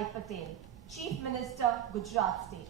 Patel, Chief Minister, Gujarat State.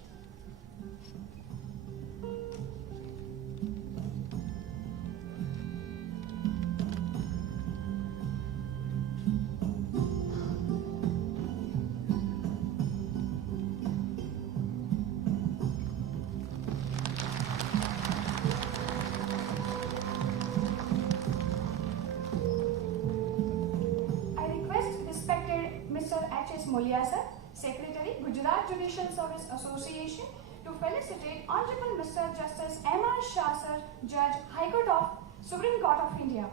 Molia sir, Secretary, Gujarat Judicial Service Association, to felicitate Honorable Mr. Justice M.R. Shah sir, Judge, High Court of Supreme Court of India.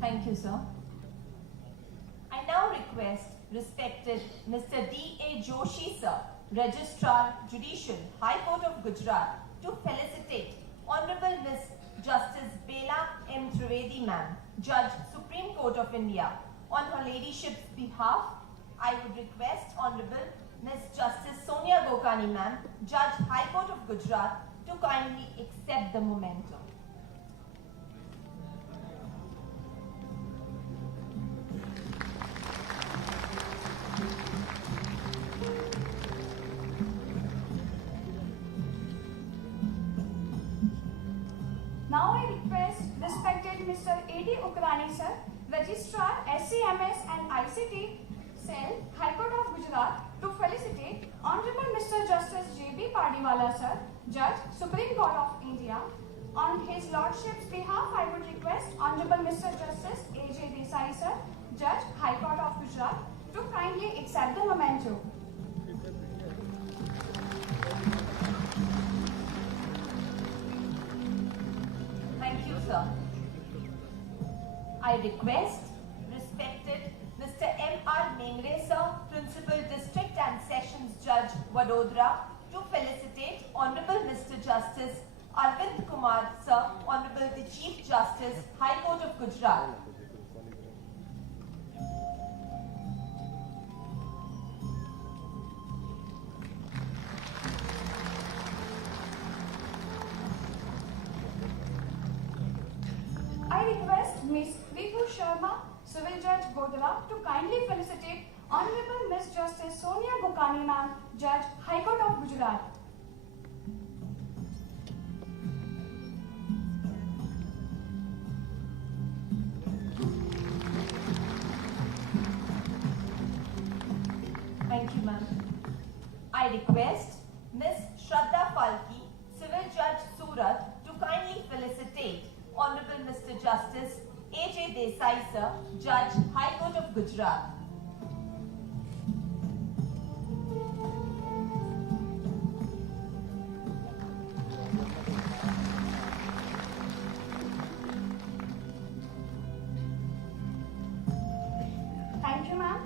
Thank you, sir. I now request respected Mr. D.A. Joshi, sir, Registrar, Judicial, High Court of Gujarat, to felicitate Honorable Miss Justice Bela M. Trivedi, ma'am, Judge, Supreme Court of India. On her ladyship's behalf, I would request Honorable Miss Justice Sonia Gokani, ma'am, Judge, High Court of Gujarat, to kindly accept the memento. Now I request respected Mr. A.D. Ukrani sir, Registrar, SCMS and ICT Cell, High Court of Gujarat, to felicitate Honorable Mr. Justice J.B. Pardiwala sir, Judge, Supreme Court of India. On his Lordship's behalf, I would request Honorable Mr. Justice A.J. Desai sir, Judge, High Court of Gujarat, to kindly accept the memento. Thank you, sir. I request respected Mr. M.R. Mengre, sir, Principal District and Sessions Judge, Vadodara, to felicitate Honorable Mr. Justice Arvind Kumar, sir, Honorable the Chief Justice, High Court of Gujarat. I request Ms. Ritu Sharma, Civil Judge Godara, to kindly felicitate Honorable Miss Justice Sonia Gokani, ma'am, Judge, High Court of Gujarat. Thank you, ma'am. I request Miss Shraddha Falki, Civil Judge Surat, to kindly felicitate Honorable Mr. Justice A.J. Desai, sir, Judge, High Court of Gujarat. Thank you, ma'am.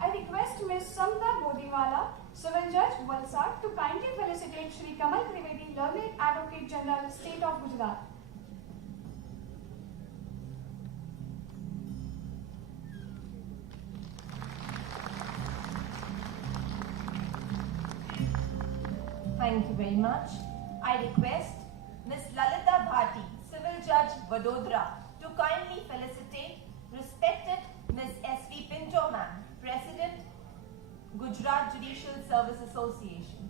I request Ms. Samta Godiwala, Civil Judge Valsad, to kindly felicitate Shri Kamal Trivedi, Learned Advocate General, State of Gujarat. Thank you very much. I request Ms. Lalita Bhati, Civil Judge Vadodara, to kindly felicitate respected Ms. S.V. Pinto, ma'am, President, Gujarat Judicial Service Association.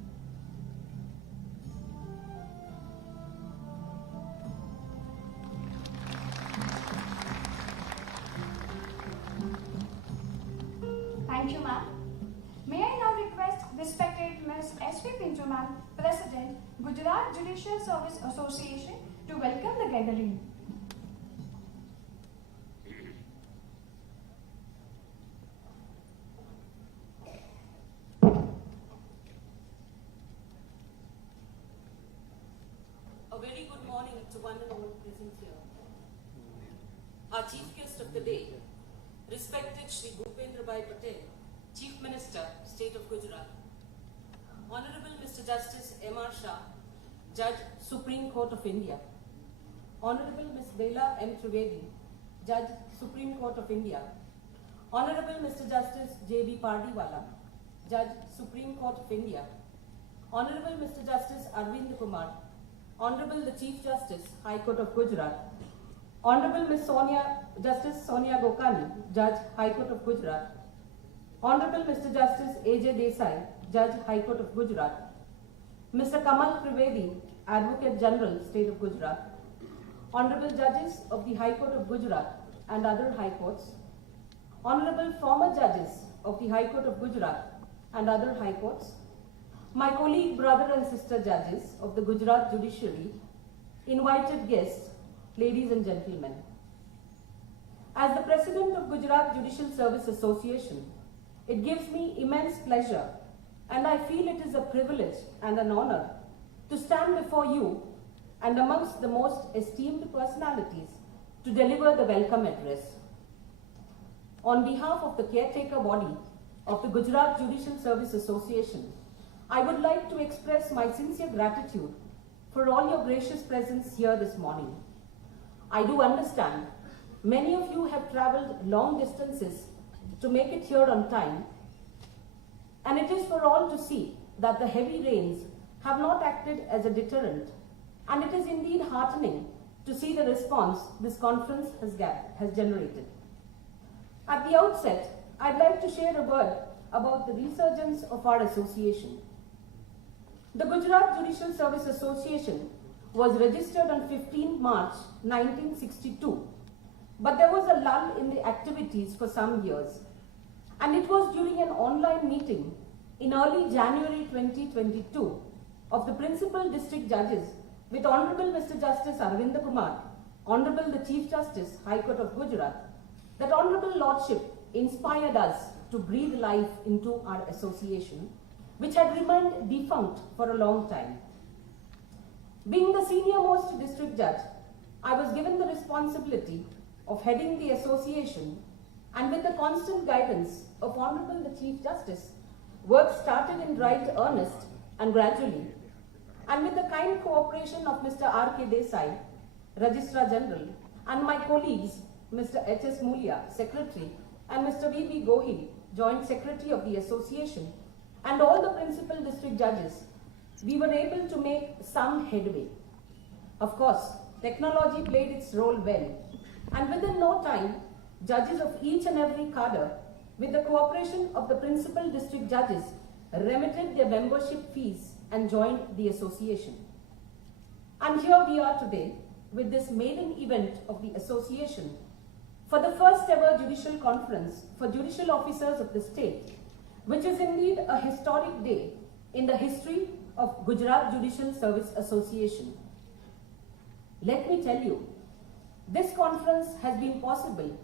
Thank you, ma'am. May I now request respected Ms. S.V. Pinto, ma'am, President, Gujarat Judicial Service Association, to welcome the gathering. A very good morning to one and all present here. Our chief guest of the day, respected Shri Bhupendrabhai Patel, Chief Minister, State of Gujarat. Honorable Mr. Justice M.R. Shah, Judge, Supreme Court of India. Honorable Ms. Bela M. Trivedi, Judge, Supreme Court of India. Honorable Mr. Justice J.B. Pardiwala, Judge, Supreme Court of India, Honorable Mr. Justice Arvind Kumar, Honorable the Chief Justice, High Court of Gujarat, Honorable Justice Sonia Gokani, Judge, High Court of Gujarat, Honorable Mr. Justice A.J. Desai, Judge, High Court of Gujarat, Mr. Kamal Trivedi, Advocate General, State of Gujarat, Honorable Judges of the High Court of Gujarat and other High Courts, Honorable former Judges of the High Court of Gujarat and other High Courts, my colleague, brother and sister judges of the Gujarat Judiciary, invited guests, ladies and gentlemen. As the President of Gujarat Judicial Service Association, it gives me immense pleasure and I feel it is a privilege and an honor to stand before you and amongst the most esteemed personalities to deliver the welcome address. On behalf of the caretaker body of the Gujarat Judicial Service Association, I would like to express my sincere gratitude for all your gracious presence here this morning. I do understand many of you have travelled long distances to make it here on time, and it is for all to see that the heavy rains have not acted as a deterrent, and it is indeed heartening to see the response this conference has generated. At the outset, I'd like to share a word about the resurgence of our association. The Gujarat Judicial Service Association was registered on 15 March 1962, but there was a lull in the activities for some years, and it was during an online meeting in early January 2022 of the principal district judges with Honorable Mr. Justice Arvind Kumar, Honorable the Chief Justice, High Court of Gujarat, that Honorable Lordship inspired us to breathe life into our association, which had remained defunct for a long time. Being the senior most district judge, I was given the responsibility of heading the association, and with the constant guidance of Honorable the Chief Justice, work started in right earnest and gradually, and with the kind cooperation of Mr. R.K. Desai, Registrar General, and my colleagues, Mr. H.S. Mulia, Secretary, and Mr. V.B. Gohil, Joint Secretary of the Association, and all the principal district judges, we were able to make some headway. Of course, technology played its role well, and within no time, judges of each and every cadre, with the cooperation of the principal district judges, remitted their membership fees and joined the association. And here we are today with this maiden event of the association for the first ever judicial conference for judicial officers of the state, which is indeed a historic day in the history of Gujarat Judicial Service Association. Let me tell you, this conference has been possible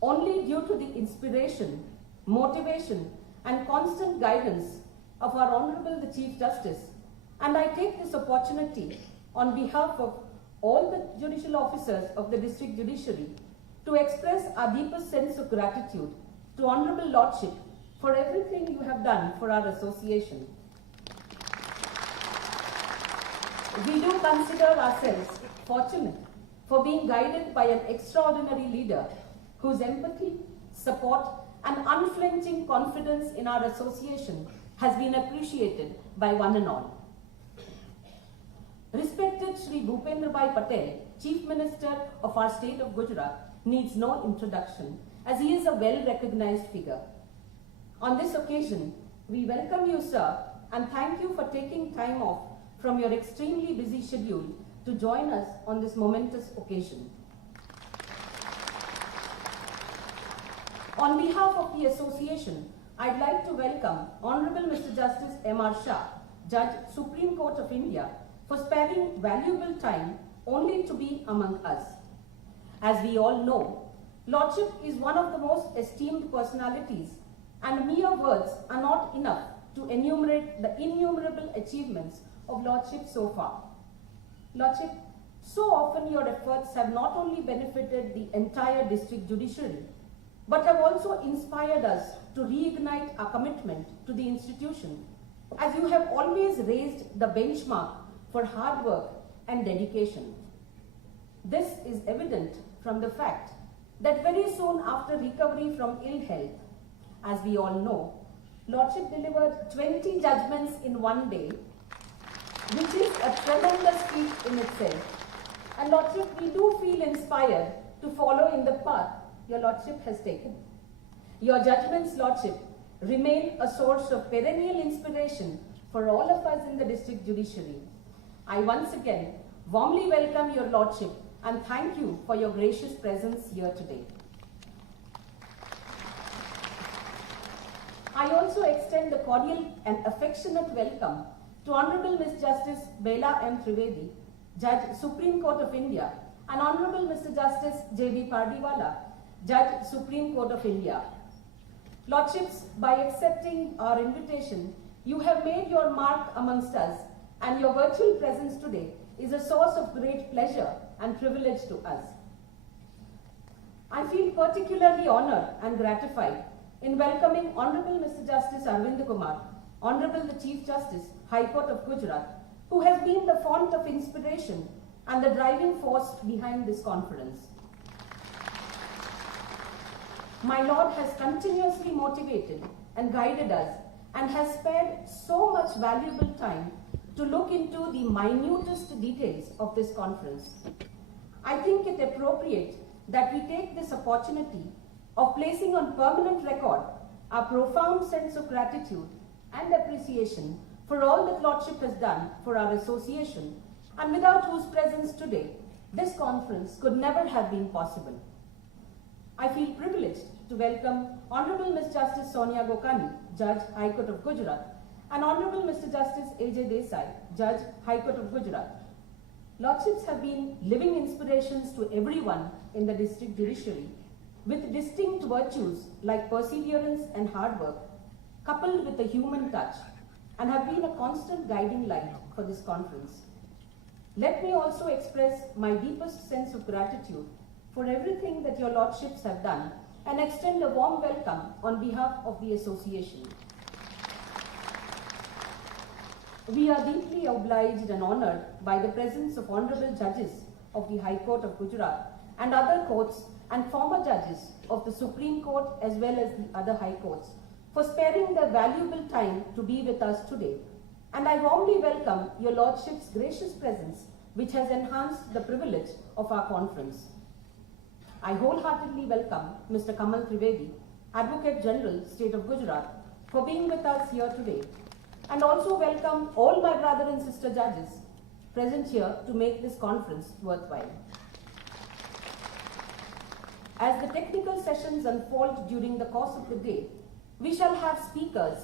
only due to the inspiration, motivation, and constant guidance of our Honorable the Chief Justice, and I take this opportunity on behalf of all the judicial officers of the District Judiciary to express our deepest sense of gratitude to Honorable Lordship for everything you have done for our association. We do consider ourselves fortunate for being guided by an extraordinary leader whose empathy, support, and unflinching confidence in our association has been appreciated by one and all. Respected Shri Bhupendrabhai Patel, Chief Minister of our state of Gujarat, needs no introduction as he is a well-recognized figure. On this occasion, we welcome you, sir, and thank you for taking time off from your extremely busy schedule to join us on this momentous occasion. On behalf of the association, I'd like to welcome Honorable Mr. Justice M.R. Shah, Judge, Supreme Court of India, for sparing valuable time only to be among us. As we all know, Lordship is one of the most esteemed personalities, and mere words are not enough to enumerate the innumerable achievements of Lordship so far. Lordship, so often your efforts have not only benefited the entire district judiciary, but have also inspired us to reignite our commitment to the institution, as you have always raised the benchmark for hard work and dedication. This is evident from the fact that very soon after recovery from ill health, as we all know, Lordship delivered 20 judgments in one day, which is a tremendous feat in itself. And Lordship, we do feel inspired to follow in the path your Lordship has taken. Your judgments, Lordship, remain a source of perennial inspiration for all of us in the district judiciary. I once again warmly welcome your Lordship and thank you for your gracious presence here today. I also extend a cordial and affectionate welcome to Honorable Ms. Justice Bela M. Trivedi, Judge, Supreme Court of India, and Honorable Mr. Justice J.B. Pardiwala, Judge, Supreme Court of India. Lordships, by accepting our invitation, you have made your mark amongst us, and your virtual presence today is a source of great pleasure and privilege to us. I feel particularly honored and gratified in welcoming Honorable Mr. Justice Arvind Kumar, Honorable the Chief Justice, High Court of Gujarat, who has been the font of inspiration and the driving force behind this conference. My Lord has continuously motivated and guided us and has spared so much valuable time to look into the minutest details of this conference. I think it appropriate that we take this opportunity of placing on permanent record our profound sense of gratitude and appreciation for all that Lordship has done for our association, and without whose presence today, this conference could never have been possible. I feel privileged to welcome Honorable Ms. Justice Sonia Gokani, Judge, High Court of Gujarat, and Honorable Mr. Justice A.J. Desai, Judge, High Court of Gujarat. Lordships have been living inspirations to everyone in the district judiciary, with distinct virtues like perseverance and hard work, coupled with a human touch, and have been a constant guiding light for this conference. Let me also express my deepest sense of gratitude for everything that your Lordships have done and extend a warm welcome on behalf of the association. We are deeply obliged and honored by the presence of honorable judges of the High Court of Gujarat and other courts and former judges of the Supreme Court as well as the other high courts for sparing their valuable time to be with us today. And I warmly welcome your Lordship's gracious presence, which has enhanced the privilege of our conference. I wholeheartedly welcome Mr. Kamal Trivedi, Advocate General, State of Gujarat, for being with us here today, and also welcome all my brother and sister judges present here to make this conference worthwhile. As the technical sessions unfold during the course of the day, we shall have speakers,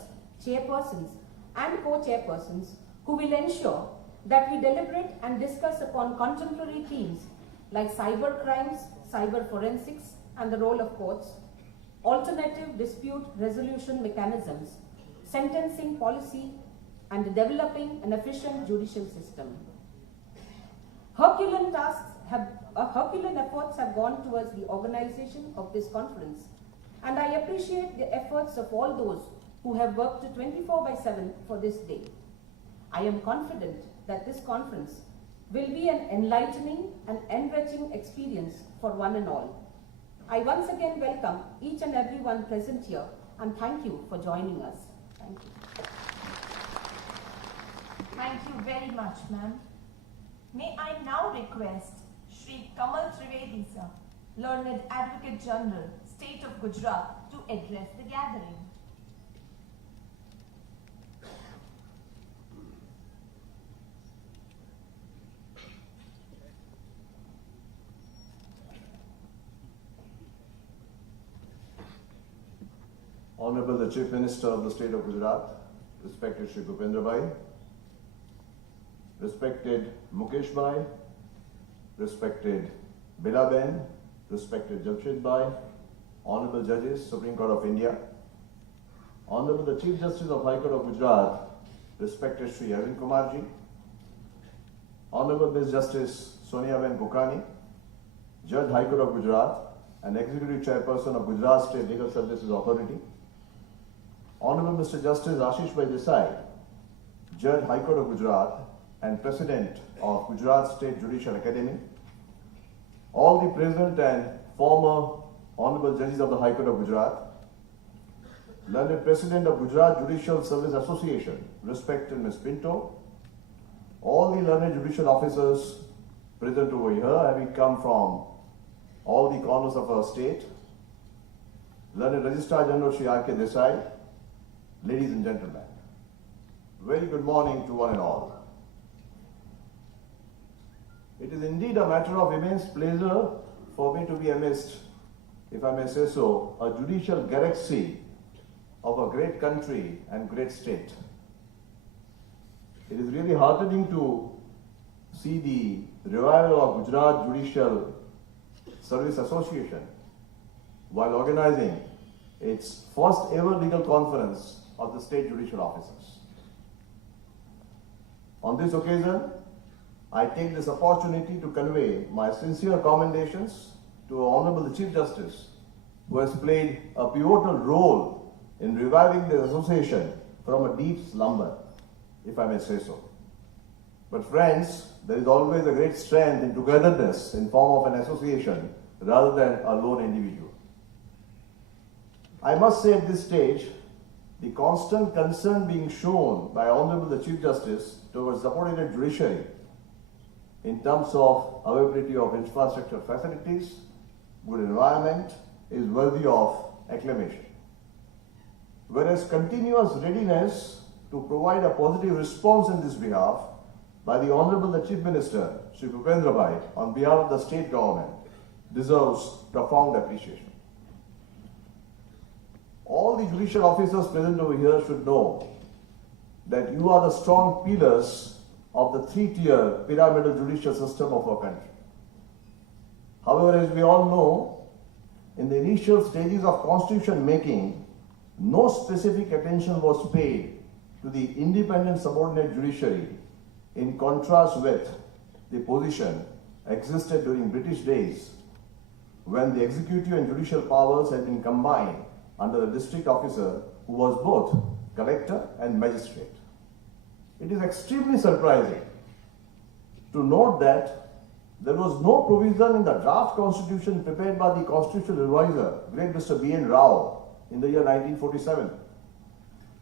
chairpersons, and co-chairpersons who will ensure that we deliberate and discuss upon contemporary themes like cyber crimes, cyber forensics, and the role of courts, alternative dispute resolution mechanisms, sentencing policy, and developing an efficient judicial system. Herculean efforts have gone towards the organization of this conference, and I appreciate the efforts of all those who have worked 24/7 for this day. I am confident that this conference will be an enlightening and enriching experience for one and all. I once again welcome each and everyone present here and thank you for joining us. Thank you. Thank you very much, ma'am. May I now request Shri Kamal Trivedi, sir, Learned Advocate General, State of Gujarat, to address the gathering. Honorable the Chief Minister of the State of Gujarat, respected Shri Bhupendrabhai, respected Mukeshbhai, respected Bilaben, respected Jamshedbhai, Honorable Judges, Supreme Court of India, Honorable the Chief Justice of High Court of Gujarat, respected Shri Arvind Kumarji, Honorable Ms. Justice Sonia Ben Bukani, Judge High Court of Gujarat and Executive Chairperson of Gujarat State Legal Services Authority, Honorable Mr. Justice Ashish Bhai Desai, Judge High Court of Gujarat and President of Gujarat State Judicial Academy, all the present and former Honorable Judges of the High Court of Gujarat, Learned President of Gujarat Judicial Service Association, respected Ms. Pinto, all the learned judicial officers present over here, having come from all the corners of our state, Learned Registrar General Shri R.K. Desai, ladies and gentlemen, very good morning to one and all. It is indeed a matter of immense pleasure for me to be amidst, if I may say so, a judicial galaxy of a great country and great state. It is really heartening to see the revival of Gujarat Judicial Service Association while organizing its first ever legal conference of the state judicial officers. On this occasion, I take this opportunity to convey my sincere commendations to our Honorable Chief Justice, who has played a pivotal role in reviving the association from a deep slumber, if I may say so. But friends, there is always a great strength in togetherness in form of an association rather than a lone individual. I must say at this stage, the constant concern being shown by Honorable the Chief Justice towards subordinate judiciary in terms of availability of infrastructure facilities, good environment, is worthy of acclamation. Whereas continuous readiness to provide a positive response in this behalf by the Honorable the Chief Minister, Shri Bhupendrabhai, on behalf of the state government, deserves profound appreciation. All the judicial officers present over here should know that you are the strong pillars of the three-tier pyramidal judicial system of our country. However, as we all know, in the initial stages of constitution making, no specific attention was paid to the independent subordinate judiciary, in contrast with the position existed during British days, when the executive and judicial powers had been combined under a district officer who was both collector and magistrate. It is extremely surprising to note that there was no provision in the draft constitution prepared by the constitutional reviser, great Mr. B.N. Rao, in the year 1947.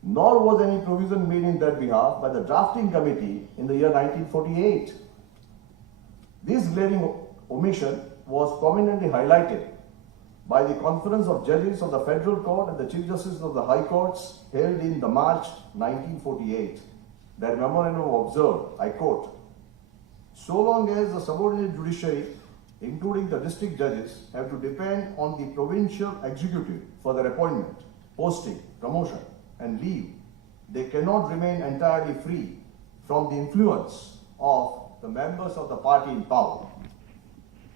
Nor was any provision made in that behalf by the drafting committee in the year 1948. This glaring omission was prominently highlighted by the Conference of Judges of the Federal Court and the Chief Justice of the High Courts held in the March 1948. Their memorandum observed, I quote, "So long as the subordinate judiciary, including the district judges, have to depend on the provincial executive for their appointment, posting, promotion, and leave, they cannot remain entirely free from the influence of the members of the party in power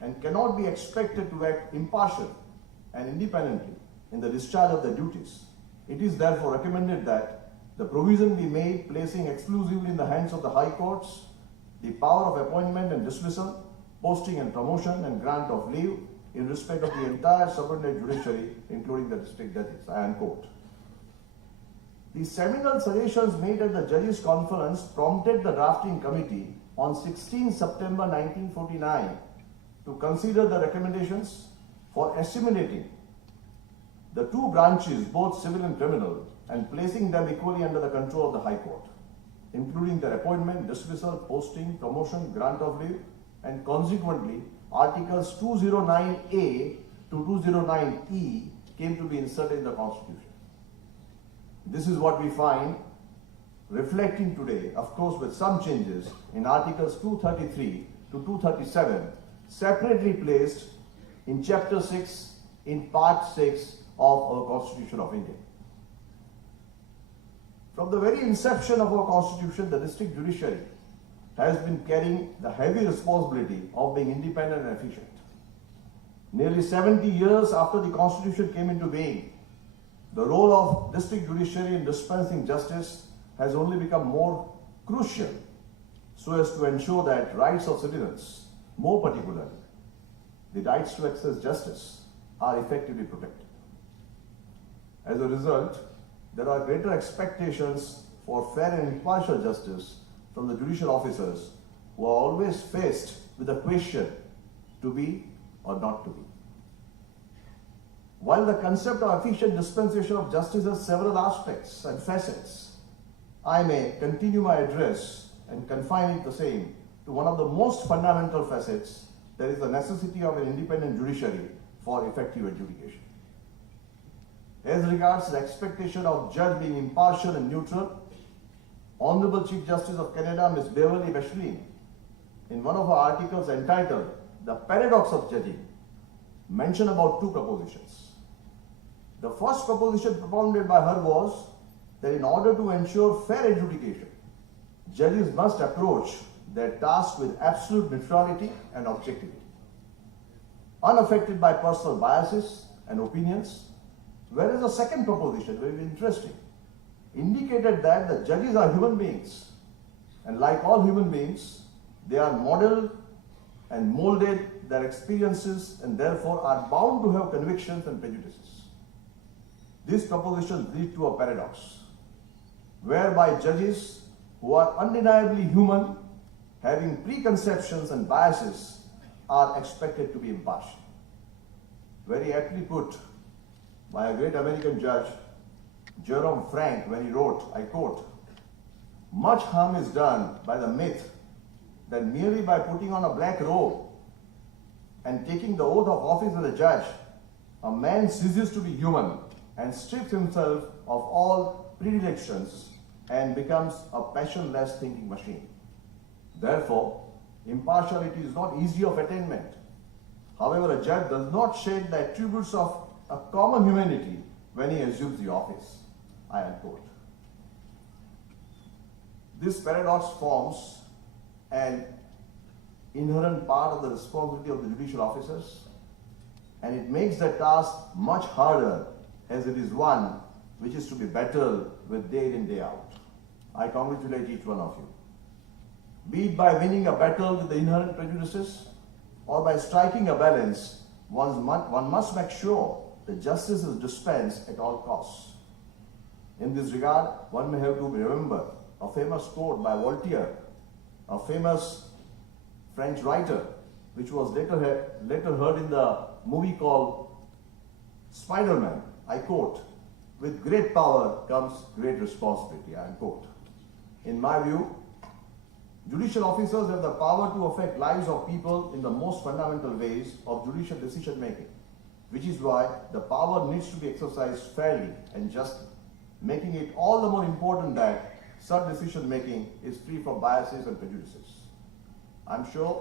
and cannot be expected to act impartially and independently in the discharge of their duties. It is therefore recommended that the provision be made placing exclusively in the hands of the High Courts the power of appointment and dismissal, posting and promotion, and grant of leave in respect of the entire subordinate judiciary, including the district judges." I unquote. The seminal suggestions made at the Judges' Conference prompted the drafting committee on 16 September 1949 to consider the recommendations for assimilating the two branches, both civil and criminal, and placing them equally under the control of the High Court, including their appointment, dismissal, posting, promotion, grant of leave, and consequently, Articles 209A to 209E came to be inserted in the Constitution. This is what we find reflecting today, of course with some changes, in Articles 233 to 237, separately placed in Chapter 6 in Part 6 of our Constitution of India. From the very inception of our Constitution, the district judiciary has been carrying the heavy responsibility of being independent and efficient. Nearly 70 years after the Constitution came into being, the role of district judiciary in dispensing justice has only become more crucial so as to ensure that rights of citizens, more particularly the rights to access justice, are effectively protected. As a result, there are greater expectations for fair and impartial justice from the judicial officers who are always faced with the question to be or not to be. While the concept of efficient dispensation of justice has several aspects and facets, I may continue my address and confine it the same to one of the most fundamental facets, that is the necessity of an independent judiciary for effective adjudication. As regards the expectation of judge being impartial and neutral, Honorable Chief Justice of Canada, Ms. Beverly Bechlin, in one of her articles entitled The Paradox of Judging, mentioned about two propositions. The first proposition propounded by her was that in order to ensure fair adjudication, judges must approach their task with absolute neutrality and objectivity, unaffected by personal biases and opinions, whereas the second proposition, very interesting, indicated that the judges are human beings, and like all human beings, they are modeled and molded their experiences and therefore are bound to have convictions and prejudices. These propositions lead to a paradox, whereby judges who are undeniably human, having preconceptions and biases, are expected to be impartial. Very aptly put by a great American judge, Jerome Frank, when he wrote, I quote, "Much harm is done by the myth that merely by putting on a black robe and taking the oath of office as a judge, a man ceases to be human and strips himself of all predilections and becomes a passionless thinking machine. Therefore, impartiality is not easy of attainment. However, a judge does not shed the attributes of a common humanity when he assumes the office." I unquote. This paradox forms an inherent part of the responsibility of the judicial officers, and it makes the task much harder, as it is one which is to be battled with day in, day out. I congratulate each one of you. Be it by winning a battle with the inherent prejudices or by striking a balance, one must make sure that justice is dispensed at all costs. In this regard, one may have to remember a famous quote by Voltaire, a famous French writer, which was later heard in the movie called Spider-Man. I quote, "With great power comes great responsibility," I unquote. In my view, judicial officers have the power to affect lives of people in the most fundamental ways of judicial decision making, which is why the power needs to be exercised fairly and justly, making it all the more important that such decision making is free from biases and prejudices. I'm sure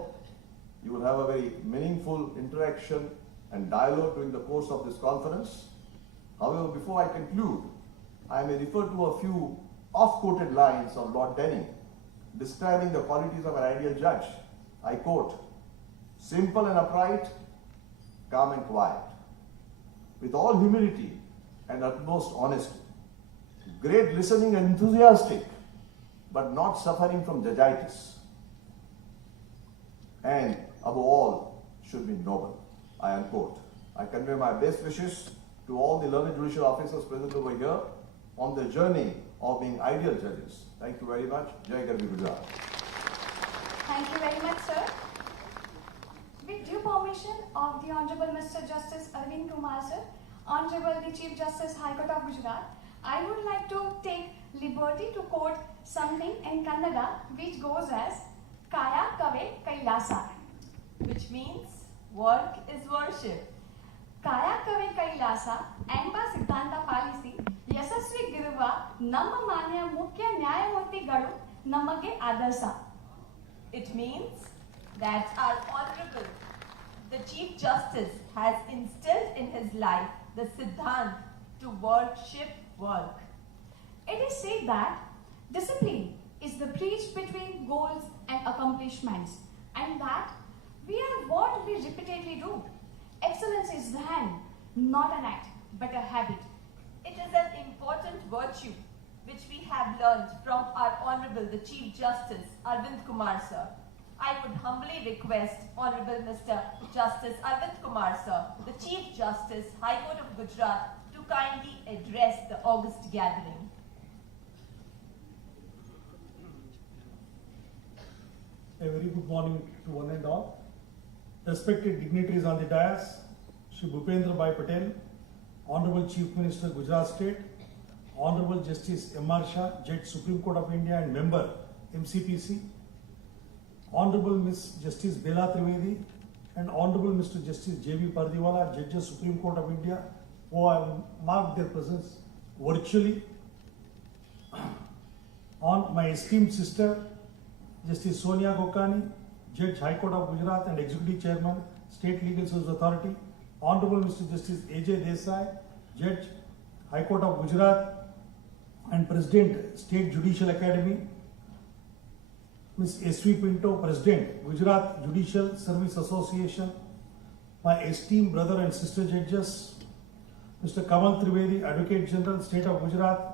you will have a very meaningful interaction and dialogue during the course of this conference. However, before I conclude, I may refer to a few oft-quoted lines of Lord Denning describing the qualities of an ideal judge. I quote, "Simple and upright, calm and quiet, with all humility and utmost honesty, great listening and enthusiastic, but not suffering from judgitis, and above all, should be noble," I unquote. I convey my best wishes to all the learned judicial officers present over here on the journey of being ideal judges. Thank you very much. Jai Garvi Gujarat. Thank you very much, sir. With due permission of the Honorable Mr. Justice Arvind Kumar, sir, Honorable the Chief Justice High Court of Gujarat, I would like to take liberty to quote something in Kannada which goes as Kaya Kave Kailasa, which means work is worship. Kaya Kave Kailasa ಎಂಬ ಸಿದ್ಧಾಂತ policy ಯಶಸ್ವಿಗಿರುವ ನಮ್ಮ ಮಾನ್ಯ ಮುಖ್ಯ ನ್ಯಾಯಮೂರ್ತಿಗಳು ನಮಗೆ ಆದರ್ಶ. It means that our Honorable, the Chief Justice, has instilled in his life the siddhant to worship work. It is said that discipline is the bridge between goals and accomplishments, and that we are what we repeatedly do. Excellence is then not an act, but a habit. It is an important virtue which we have learned from our Honorable the Chief Justice Arvind Kumar sir. I would humbly request Honorable Mr. Justice Arvind Kumar sir, the Chief Justice High Court of Gujarat, to kindly address the august gathering. A very good morning to one and all. Respected dignitaries on the dais, Shri Bhupendra Bhai Patel, Honorable Chief Minister Gujarat State, Honorable Justice M.R. Shah, Judge Supreme Court of India and Member MCPC, Honorable Ms. Justice Bela Trivedi and Honorable Mr. Justice J.V. Pardiwala, Judges Supreme Court of India, who have marked their presence virtually. On my esteemed sister, Justice Sonia Gokani, Judge High Court of Gujarat and Executive Chairman, State Legal Service Authority, Honorable Mr. Justice A.J. Desai, Judge High Court of Gujarat and President, State Judicial Academy, Ms. S.V. Pinto, President, Gujarat Judicial Service Association, my esteemed brother and sister judges, Mr. Kamal Trivedi, Advocate General, State of Gujarat,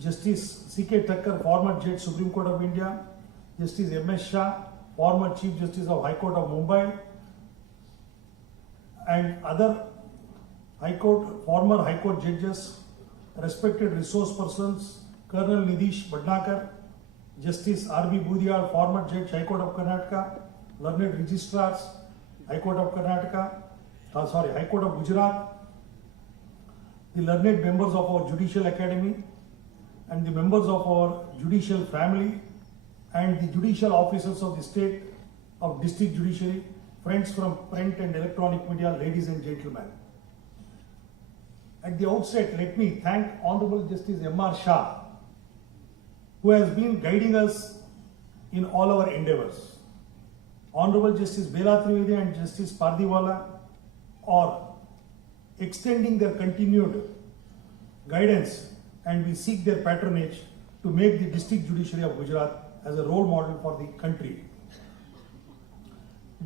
Justice C.K. Thakkar, former Judge, Supreme Court of India, Justice M.S. Shah, former Chief Justice of High Court of Mumbai, and other former High Court judges, respected resource persons, Colonel Nidish Bhadnakar, Justice R.B. Budiyal, former Judge, High Court of Karnataka, learned registrars, High Court of High Court of Gujarat, the learned members of our Judicial Academy, and the members of our judicial family, and the judicial officers of the state of district judiciary, friends from print and electronic media, ladies and gentlemen. At the outset, let me thank Honorable Justice M.R. Shah, who has been guiding us in all our endeavors. Honorable Justice Bela Trivedi and Justice Pardiwala are extending their continued guidance, and we seek their patronage to make the district judiciary of Gujarat as a role model for the country.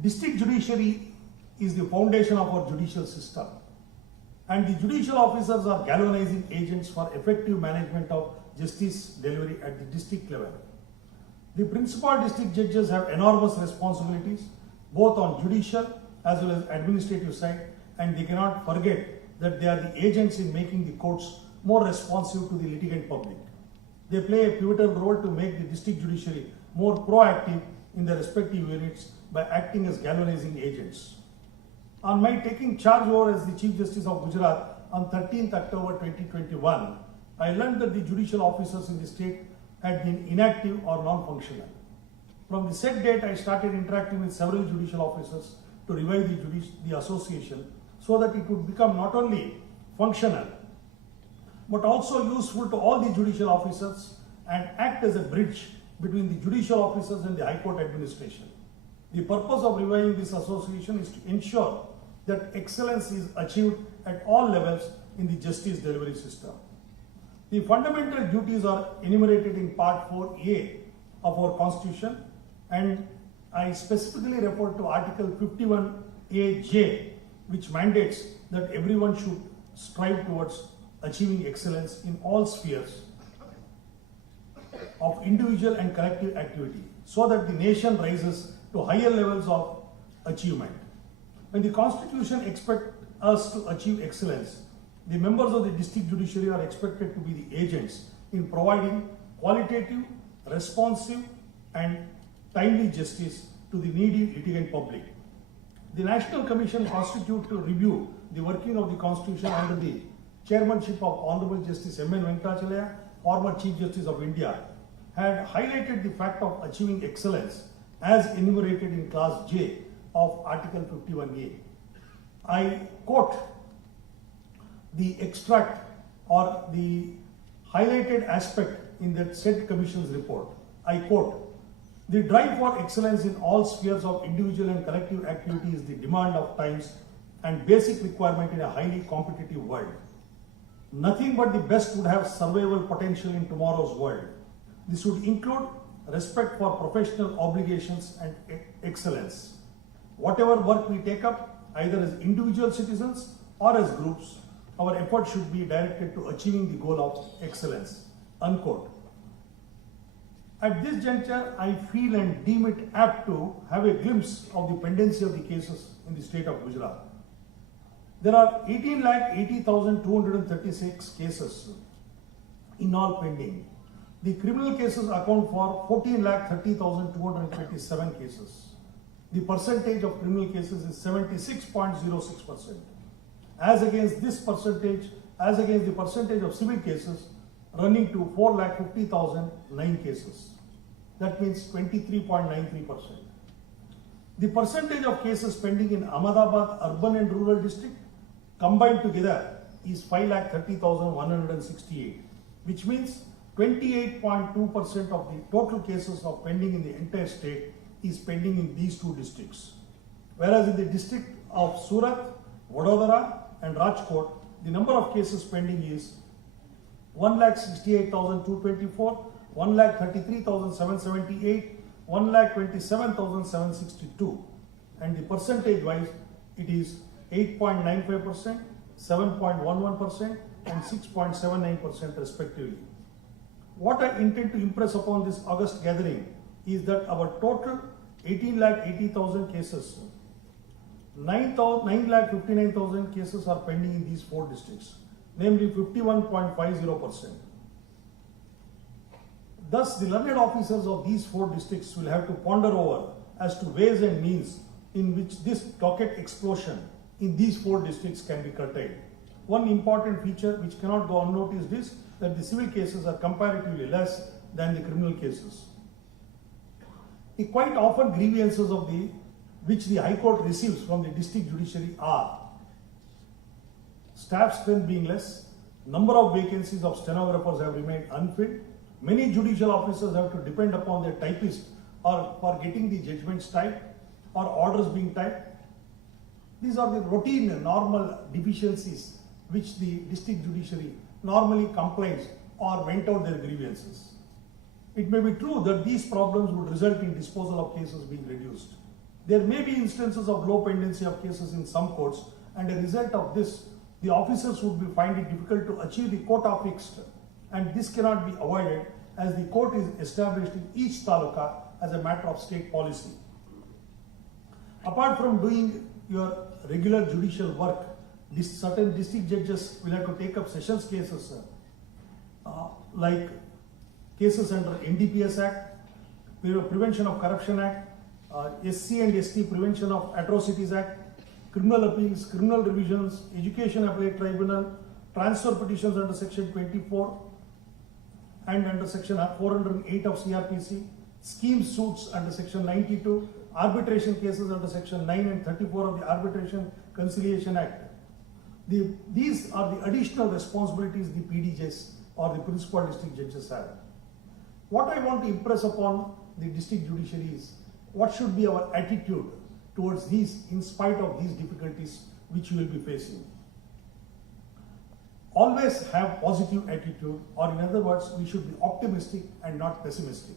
District judiciary is the foundation of our judicial system, and the judicial officers are galvanizing agents for effective management of justice delivery at the district level. The principal district judges have enormous responsibilities both on judicial as well as administrative side, and they cannot forget that they are the agents in making the courts more responsive to the litigant public. They play a pivotal role to make the district judiciary more proactive in their respective units by acting as galvanizing agents. On my taking charge over as the Chief Justice of Gujarat on 13th October 2021, I learned that the judicial officers in the state had been inactive or non-functional. From the said date, I started interacting with several judicial officers to revive the association so that it would become not only functional but also useful to all the judicial officers and act as a bridge between the judicial officers and the High Court administration. The purpose of reviving this association is to ensure that excellence is achieved at all levels in the justice delivery system. The fundamental duties are enumerated in Part 4A of our Constitution, and I specifically refer to Article 51AJ, which mandates that everyone should strive towards achieving excellence in all spheres of individual and collective activity so that the nation rises to higher levels of achievement. When the Constitution expects us to achieve excellence, the members of the district judiciary are expected to be the agents in providing qualitative, responsive, and timely justice to the needy litigant public. The National Commission constituted to review the working of the Constitution under the chairmanship of Honorable Justice M.N. Venkatachalaya, former Chief Justice of India, had highlighted the fact of achieving excellence as enumerated in Clause J of Article 51A. I quote the extract or the highlighted aspect in that said Commission's report. I quote, "The drive for excellence in all spheres of individual and collective activity is the demand of times and basic requirement in a highly competitive world. Nothing but the best would have survival potential in tomorrow's world. This would include respect for professional obligations and excellence. Whatever work we take up, either as individual citizens or as groups, our effort should be directed to achieving the goal of excellence." Unquote. At this juncture, I feel and deem it apt to have a glimpse of the pendency of the cases in the state of Gujarat. There are 18,80,236 cases in all pending. The criminal cases account for 14,30,227 cases. The percentage of criminal cases is 76.06%. as against the percentage of civil cases running to 4,50,009 cases. That means 23.93%. The percentage of cases pending in Ahmedabad urban and rural district combined together is 5,30,168, which means 28.2% of the total cases of pending in the entire state is pending in these two districts. Whereas in the district of Surat, Vadodara and Rajkot, the number of cases pending is 1,68,224, 1,33,778, 1,27,762, and the percentage wise it is 8.95%, 7.11% and 6.79% respectively. What I intend to impress upon this August gathering is that our total 18,80,000 cases, 9,59,000 cases are pending in these four districts, namely 51.50%. Thus, the learned officers of these four districts will have to ponder over as to ways and means in which this docket explosion in these four districts can be curtailed. One important feature which cannot go unnoticed is that the civil cases are comparatively less than the criminal cases. The quite often grievances which the High Court receives from the district judiciary are staff strength being less, number of vacancies of stenographers have remained unfilled, many judicial officers have to depend upon their typist or for getting the judgments typed or orders being typed. These are the routine and normal deficiencies which the district judiciary normally complains or vent out their grievances. It may be true that these problems would result in disposal of cases being reduced. There may be instances of low pendency of cases in some courts, and a result of this, the officers would find it difficult to achieve the quota fixed, and this cannot be avoided as the court is established in each taluka as a matter of state policy. Apart from doing your regular judicial work, certain district judges will have to take up sessions cases like cases under NDPS Act, Prevention of Corruption Act, SC and ST Prevention of Atrocities Act, criminal appeals, criminal revisions, education appellate tribunal, transfer petitions under section 24 and under section 408 of CRPC, scheme suits under section 92, arbitration cases under section 9 and 34 of the Arbitration Conciliation Act. These are the additional responsibilities the PDJs or the principal district judges have. What I want to impress upon the district judiciary is what should be our attitude towards these in spite of these difficulties which we will be facing. Always have positive attitude, or in other words, we should be optimistic and not pessimistic.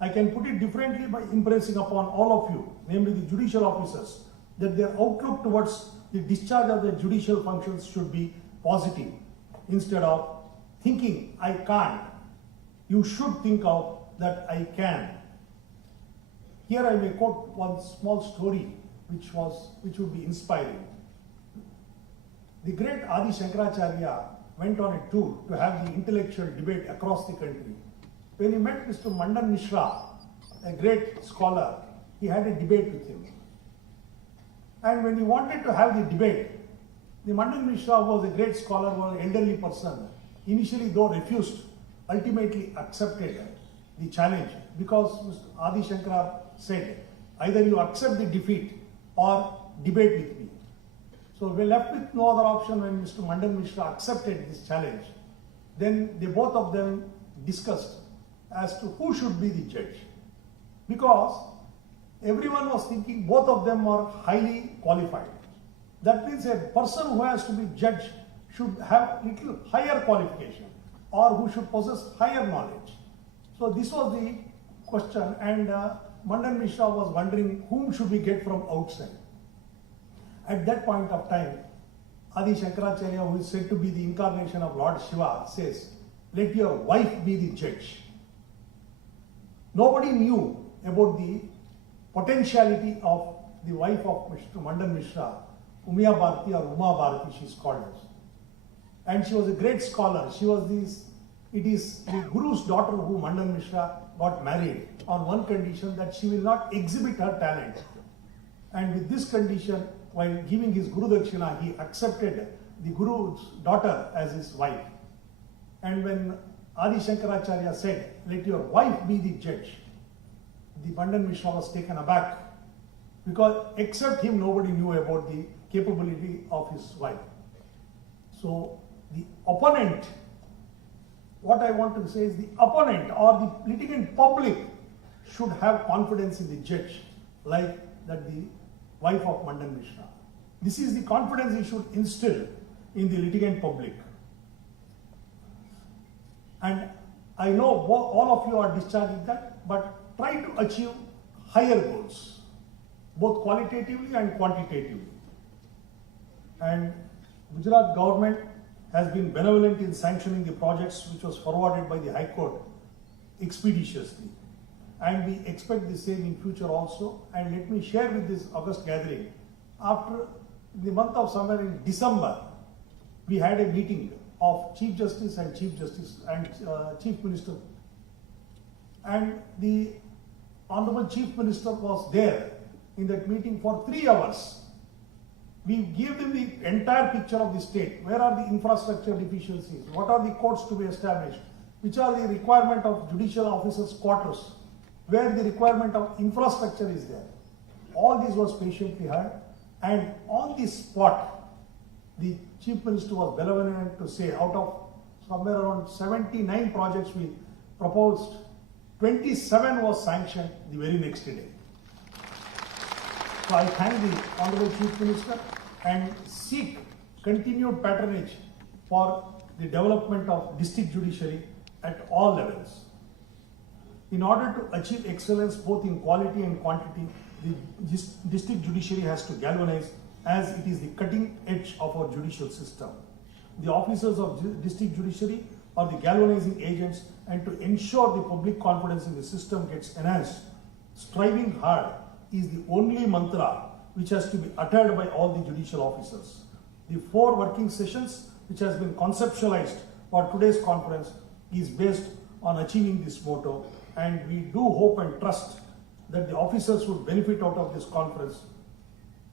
I can put it differently by impressing upon all of you, namely the judicial officers, that their outlook towards the discharge of their judicial functions should be positive. Instead of thinking, I can't, you should think of that I can. Here I may quote one small story which would be inspiring. The great Adi Shankaracharya went on a tour to have the intellectual debate across the country. When he met Mr. Mandan Mishra, a great scholar, he had a debate with him. And when he wanted to have the debate, the Mandan Mishra was a great scholar, was an elderly person. Initially, though refused, ultimately accepted the challenge because Mr. Adi Shankara said, either you accept the defeat or debate with me. So we were left with no other option when Mr. Mandan Mishra accepted this challenge. Then both of them discussed as to who should be the judge. Because everyone was thinking both of them are highly qualified. That means a person who has to be judge should have little higher qualification or who should possess higher knowledge. So this was the question, and Mandan Mishra was wondering whom should we get from outside. At that point of time, Adi Shankaracharya, who is said to be the incarnation of Lord Shiva, says, let your wife be the judge. Nobody knew about the potentiality of the wife of Mr. Mandan Mishra, Umia Bharati or Uma Bharati, she is called as. And she was a great scholar. It is the Guru's daughter who Mandan Mishra got married on one condition, that she will not exhibit her talent. And with this condition, while giving his Guru Dakshina, he accepted the Guru's daughter as his wife. And when Adi Shankaracharya said, "Let your wife be the judge," the Pandan Mishra was taken aback, because except him, nobody knew about the capability of his wife. So the opponent, what I want to say is the opponent or the litigant public should have confidence in the judge, like that the wife of Mandan Mishra. This is the confidence he should instill in the litigant public. And I know all of you are discharging that, but try to achieve higher goals, both qualitatively and quantitatively. And Gujarat government has been benevolent in sanctioning the projects which was forwarded by the High Court expeditiously. And we expect the same in future also. And let me share with this August gathering, after the month of somewhere in December, we had a meeting of Chief Justice and Chief Minister. And the Honorable Chief Minister was there in that meeting for 3 hours. We gave them the entire picture of the state. Where are the infrastructure deficiencies? What are the courts to be established? Which are the requirement of judicial officers' quarters? Where the requirement of infrastructure is there? All this was patiently heard. And on the spot, the Chief Minister was benevolent to say, out of somewhere around 79 projects we proposed, 27 was sanctioned the very next day. So I thank the Honorable Chief Minister and seek continued patronage for the development of district judiciary at all levels. In order to achieve excellence both in quality and quantity, the district judiciary has to galvanize, as it is the cutting edge of our judicial system. The officers of district judiciary are the galvanizing agents, and to ensure the public confidence in the system gets enhanced, striving hard is the only mantra which has to be uttered by all the judicial officers. The 4 working sessions which has been conceptualized for today's conference is based on achieving this motto, and we do hope and trust that the officers would benefit out of this conference,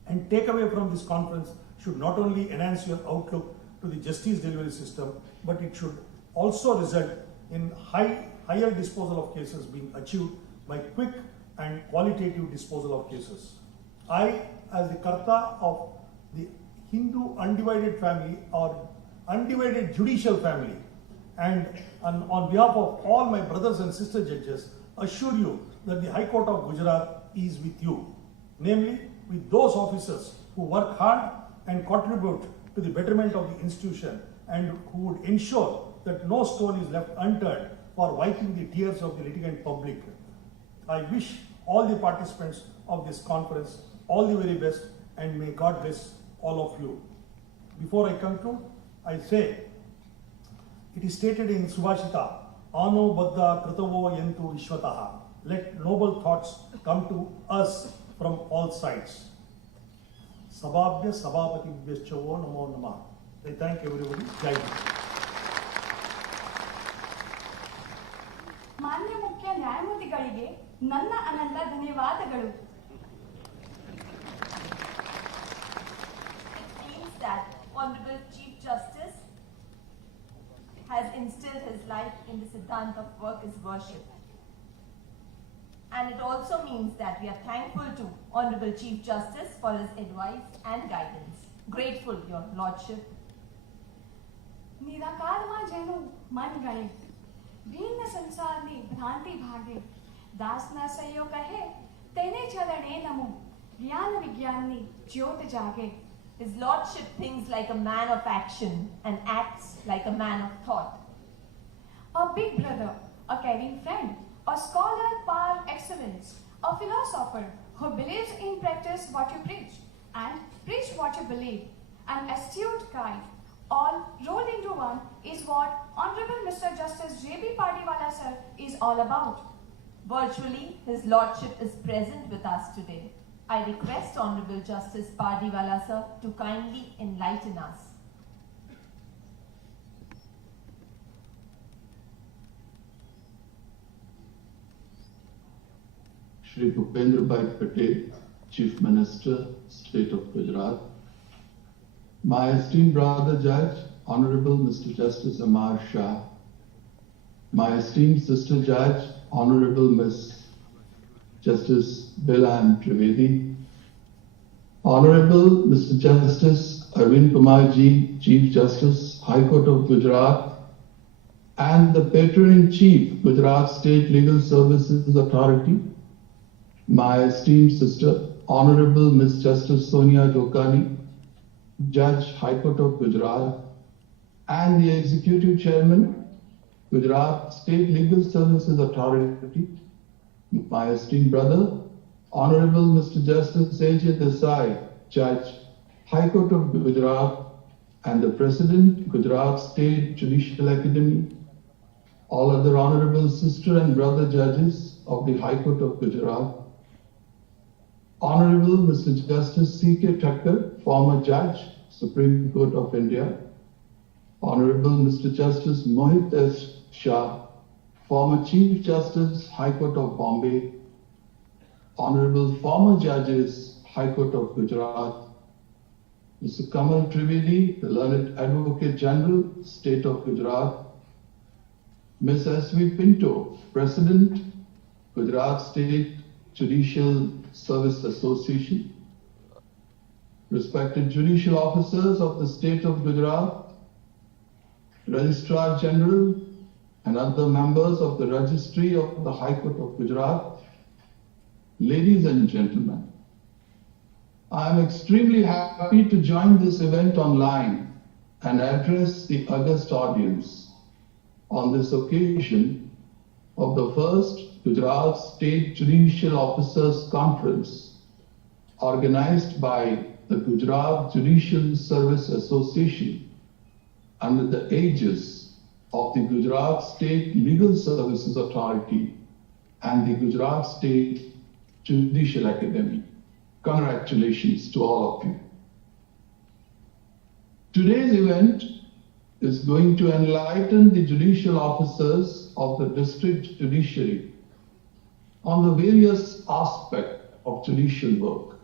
and take away from this conference should not only enhance your outlook to the justice delivery system, but it should also result in higher disposal of cases being achieved by quick and qualitative disposal of cases. I, as the Karta of the Hindu undivided family or undivided judicial family, and on behalf of all my brothers and sister judges, assure you that the High Court of Gujarat is with you, namely with those officers who work hard and contribute to the betterment of the institution, and who would ensure that no stone is left unturned for wiping the tears of the litigant public. I wish all the participants of this conference all the very best, and may God bless all of you. Before I conclude, I say, it is stated in Subhashita, Ano Baddha Kritavo Yentu Vishwataha. Let noble thoughts come to us from all sides. Sabhabhya Sabhapatibhyaschavo Namo Namah. I thank everybody. Jai Hind. ಮಾನ್ಯ ಮುಖ್ಯ ನ್ಯಾಯಮೂರ್ತಿಗಳಿಗೆ ನನ್ನ ಅನಂತ ಧನ್ಯವಾದಗಳು. It means that Honorable Chief Justice has instilled his life in the Siddhant of work is worship. And it also means that we are thankful to Honorable Chief Justice for his advice and guidance. Grateful, Your Lordship. નિરાકારમાં જેનું મન ગણે, ભિન્ન સંસારની ભ્રાંતિ ભાગે, દાસના સૈયો કહે તેને ચરણે નમો, જ્ઞાન વિજ્ઞાનની જ્યોત જાગે. His Lordship thinks like a man of action and acts like a man of thought. A big brother, a caring friend, a scholar par excellence, a philosopher who believes in practice what you preach and preach what you believe, an astute guide, all rolled into one is what Honorable Mr. Justice J.B. Pt.Deendayal sir is all about. Virtually, His Lordship is present with us today. I request Honorable Justice Pt.Deendayal sir to kindly enlighten us. Shri Bhupendra Bhai Patel, Chief Minister, State of Gujarat, my esteemed brother Judge, Honorable Mr. Justice Amar Shah, my esteemed sister Judge, Honorable Miss Justice Bilan Trivedi, Honorable Mr. Justice Arvind Kumar Ji, Chief Justice, High Court of Gujarat, and the Patron-in-Chief, Gujarat State Legal Services Authority, my esteemed sister, Honorable Miss Justice Sonia Jokani, Judge, High Court of Gujarat, and the Executive Chairman, Gujarat State Legal Services Authority, my esteemed brother, Honorable Mr. Justice A.J. Desai, Judge, High Court of Gujarat, and the President, Gujarat State Judicial Academy, all other honorable sister and brother judges of the High Court of Gujarat, Honorable Mr. Justice C.K. Thakkar, former Judge, Supreme Court of India, Honorable Mr. Justice Mohit S. Shah, former Chief Justice, High Court of Bombay, Honorable former Judges, High Court of Gujarat, Mr. Kamal Trivedi, the Learned Advocate General, State of Gujarat, Ms. S.V. Pinto, President, Gujarat State Judicial Service Association, respected judicial officers of the State of Gujarat, Registrar General, and other members of the Registry of the High Court of Gujarat, ladies and gentlemen, I am extremely happy to join this event online and address the august audience on this occasion of the first Gujarat State Judicial Officers Conference organized by the Gujarat Judicial Service Association under the aegis of the Gujarat State Legal Services Authority and the Gujarat State Judicial Academy. Congratulations to all of you. Today's event is going to enlighten the judicial officers of the district judiciary on the various aspects of judicial work.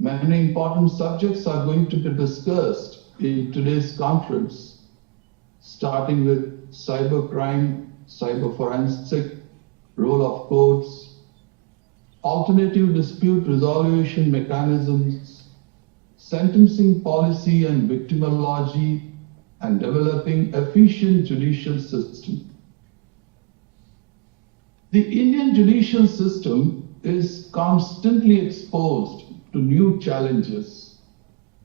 Many important subjects are going to be discussed in today's conference, starting with cybercrime, cyber forensic, role of courts, alternative dispute resolution mechanisms, sentencing policy and victimology, and developing efficient judicial system. The Indian judicial system is constantly exposed to new challenges,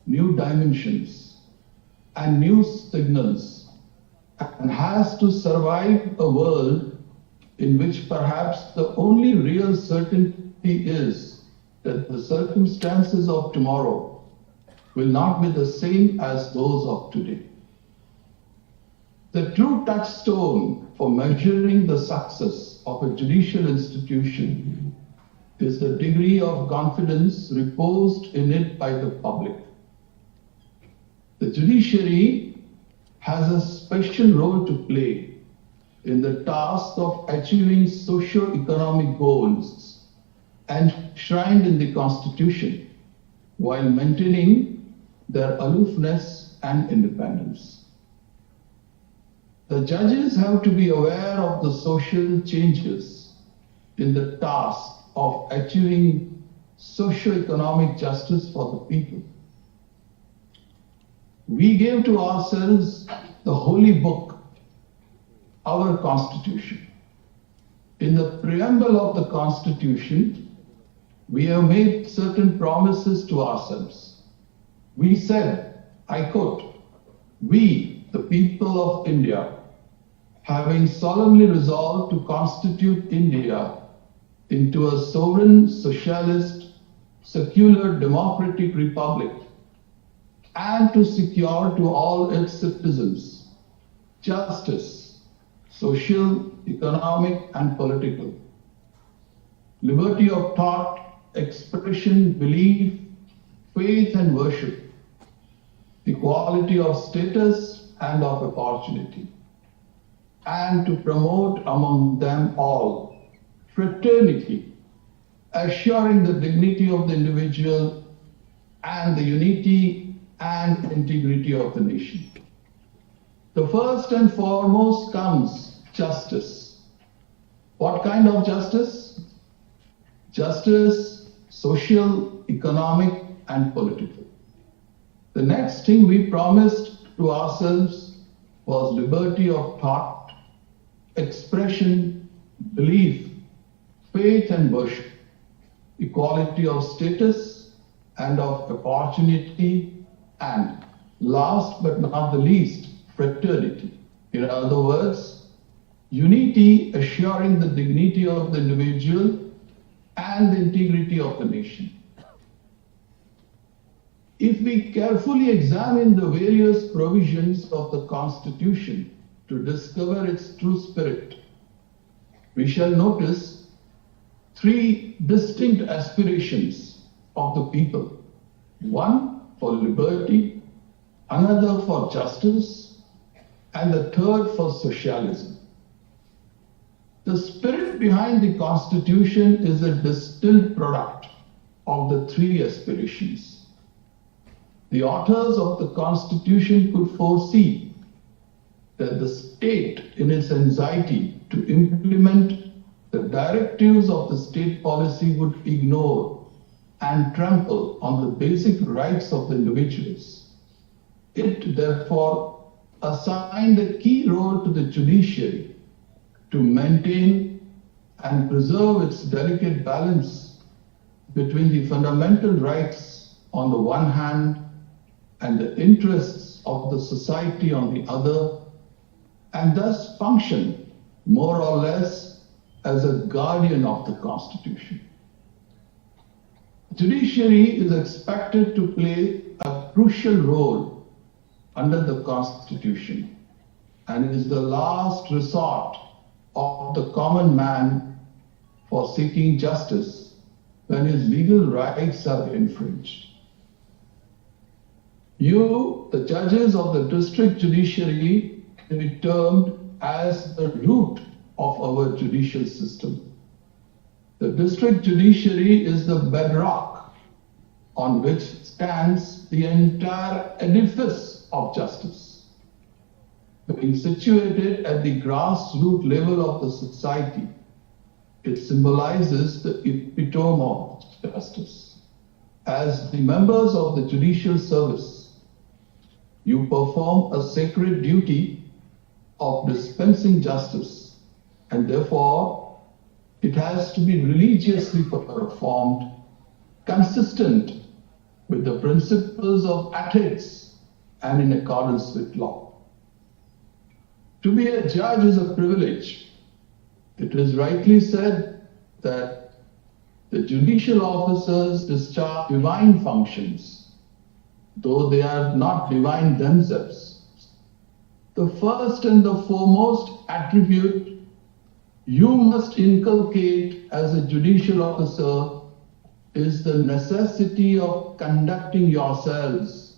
new dimensions, and new signals, and has to survive a world in which perhaps the only real certainty is that the circumstances of tomorrow will not be the same as those of today. The true touchstone for measuring the success of a judicial institution is the degree of confidence reposed in it by the public. The judiciary has a special role to play in the task of achieving socio-economic goals enshrined in the Constitution while maintaining their aloofness and independence. The judges have to be aware of the social changes in the task of achieving socio-economic justice for the people. We gave to ourselves the holy book, our Constitution. In the preamble of the Constitution, we have made certain promises to ourselves. We said, I quote, "We, the people of India, having solemnly resolved to constitute India into a sovereign, socialist, secular, democratic republic, and to secure to all its citizens justice, social, economic, and political, liberty of thought, expression, belief, faith, and worship, equality of status and of opportunity, and to promote among them all fraternity assuring the dignity of the individual and the unity and integrity of the nation. The first and foremost comes justice. What kind of justice? Justice, social, economic, and political. The next thing we promised to ourselves was liberty of thought, expression, belief, faith and worship, equality of status and of opportunity, and last but not the least, fraternity. In other words, unity assuring the dignity of the individual and the integrity of the nation. If we carefully examine the various provisions of the Constitution to discover its true spirit, we shall notice three distinct aspirations of the people. One for liberty, another for justice, and the third for socialism. The spirit behind the Constitution is a distilled product of the three aspirations. The authors of the Constitution could foresee that the state, in its anxiety to implement the directives of the state policy, would ignore and trample on the basic rights of the individuals. It therefore assigned a key role to the judiciary to maintain and preserve its delicate balance between the fundamental rights on the one hand and the interests of the society on the other, and thus function more or less as a guardian of the Constitution. Judiciary is expected to play a crucial role under the Constitution and is the last resort of the common man for seeking justice when his legal rights are infringed. You, the judges of the district judiciary, can be termed as the root of our judicial system. The district judiciary is the bedrock on which stands the entire edifice of justice. Being situated at the grassroots level of the society, it symbolizes the epitome of justice. As the members of the judicial service, you perform a sacred duty of dispensing justice, and therefore it has to be religiously performed, consistent with the principles of ethics and in accordance with law. To be a judge is a privilege. It is rightly said that the judicial officers discharge divine functions, though they are not divine themselves. The first and the foremost attribute you must inculcate as a judicial officer is the necessity of conducting yourselves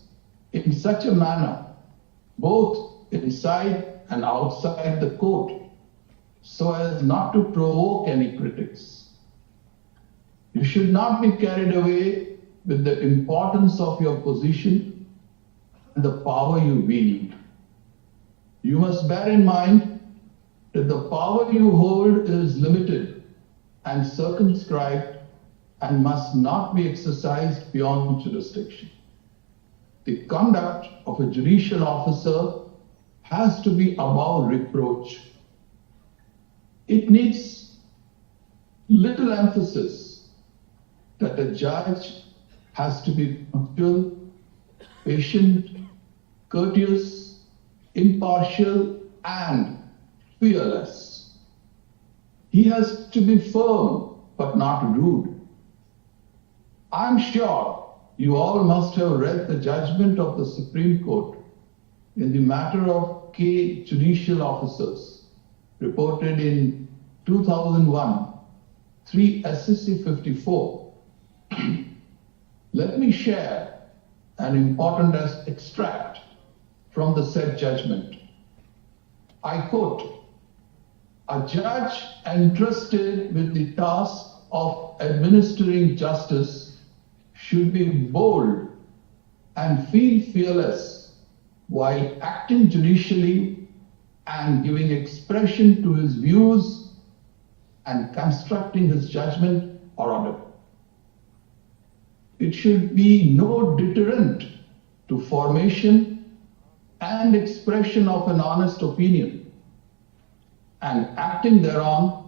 in such a manner, both inside and outside the court, so as not to provoke any critics. You should not be carried away with the importance of your position and the power you wield. You must bear in mind that the power you hold is limited and circumscribed and must not be exercised beyond jurisdiction. The conduct of a judicial officer has to be above reproach. It needs little emphasis that a judge has to be punctual, patient, courteous, impartial, and fearless. He has to be firm but not rude. I'm sure you all must have read the judgment of the Supreme Court in the matter of K judicial officers, reported in 2001, 3 SCC 54. Let me share an important extract from the said judgment. I quote, "A judge entrusted with the task of administering justice should be bold and feel fearless while acting judicially and giving expression to his views and constructing his judgment or order. It should be no deterrent to formation and expression of an honest opinion and acting thereon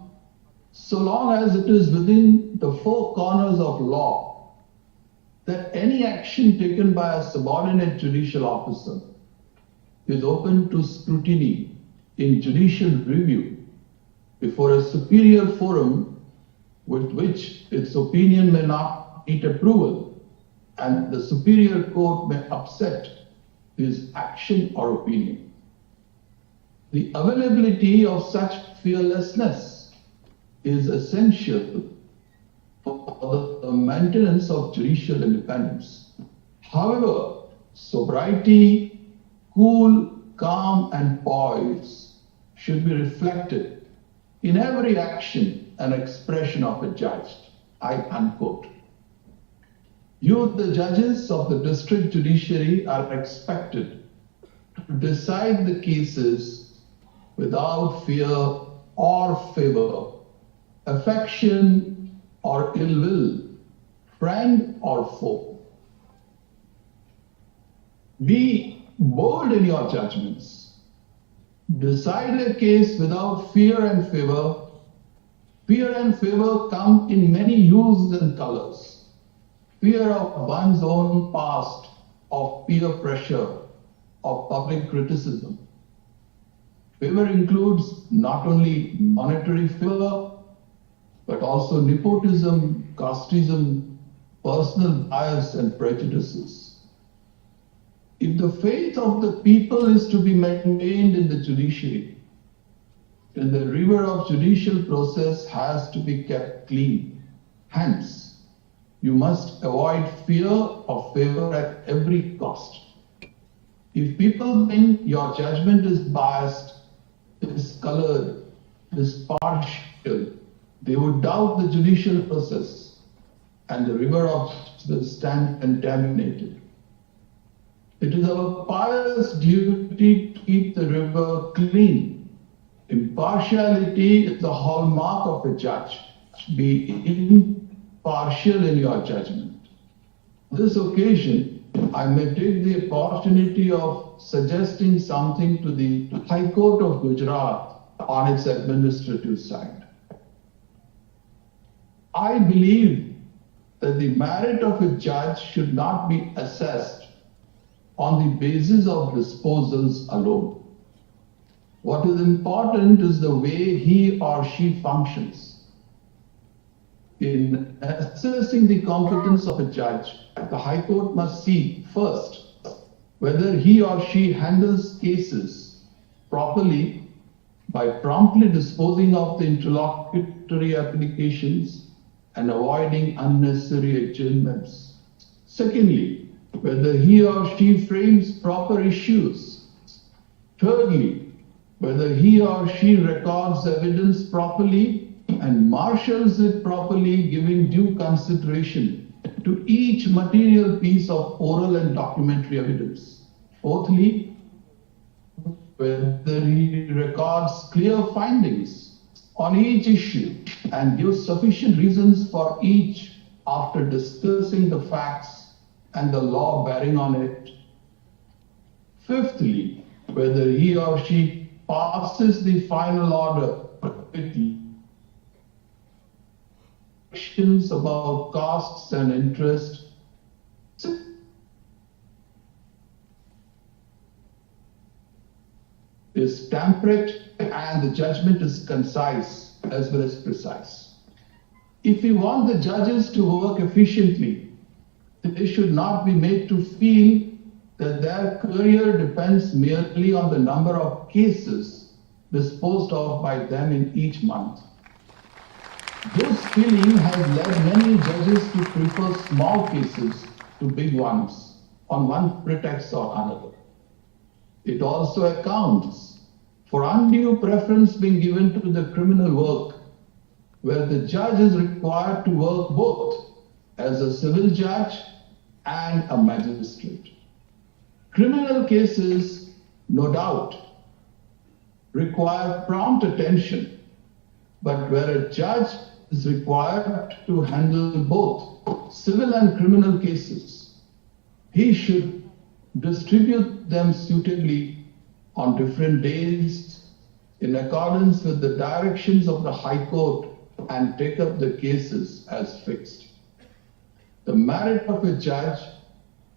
so long as it is within the four corners of law, that any action taken by a subordinate judicial officer is open to scrutiny in judicial review before a superior forum with which its opinion may not meet approval, and the superior court may upset his action or opinion. The availability of such fearlessness is essential for the maintenance of judicial independence. However, sobriety, cool, calm, and poise should be reflected in every action and expression of a judge. I unquote. You, the judges of the district judiciary, are expected to decide the cases without fear or favor, affection or ill will, friend or foe. Be bold in your judgments. Decide a case without fear and favor. Fear and favor come in many hues and colors. Fear of one's own past, of peer pressure, of public criticism. Favor includes not only monetary favor, but also nepotism, casteism, personal bias, and prejudices. If the faith of the people is to be maintained in the judiciary, then the river of judicial process has to be kept clean. Hence, you must avoid fear or favor at every cost. If people think your judgment is biased, discolored, partial, they would doubt the judicial process and the river of justice stand contaminated. It is our pious duty to keep the river clean. Impartiality is the hallmark of a judge. Be impartial in your judgment. On this occasion, I may take the opportunity of suggesting something to the High Court of Gujarat on its administrative side. I believe that the merit of a judge should not be assessed on the basis of disposals alone. What is important is the way he or she functions. In assessing the competence of a judge, the High Court must see first whether he or she handles cases properly by promptly disposing of the interlocutory applications and avoiding unnecessary adjournments. Secondly, whether he or she frames proper issues. Thirdly, whether he or she records evidence properly and marshals it properly, giving due consideration to each material piece of oral and documentary evidence. Fourthly, whether he records clear findings on each issue and gives sufficient reasons for each after discussing the facts and the law bearing on it. Fifthly, whether he or she passes the final order quickly. Questions about costs and interest. Is temperate and the judgment is concise as well as precise. If we want the judges to work efficiently, they should not be made to feel that their career depends merely on the number of cases disposed of by them in each month. This feeling has led many judges to prefer small cases to big ones on one pretext or another. It also accounts for undue preference being given to the criminal work where the judge is required to work both as a civil judge and a magistrate. Criminal cases, no doubt, require prompt attention, but where a judge is required to handle both civil and criminal cases, he should distribute them suitably on different days in accordance with the directions of the High Court and take up the cases as fixed. The merit of a judge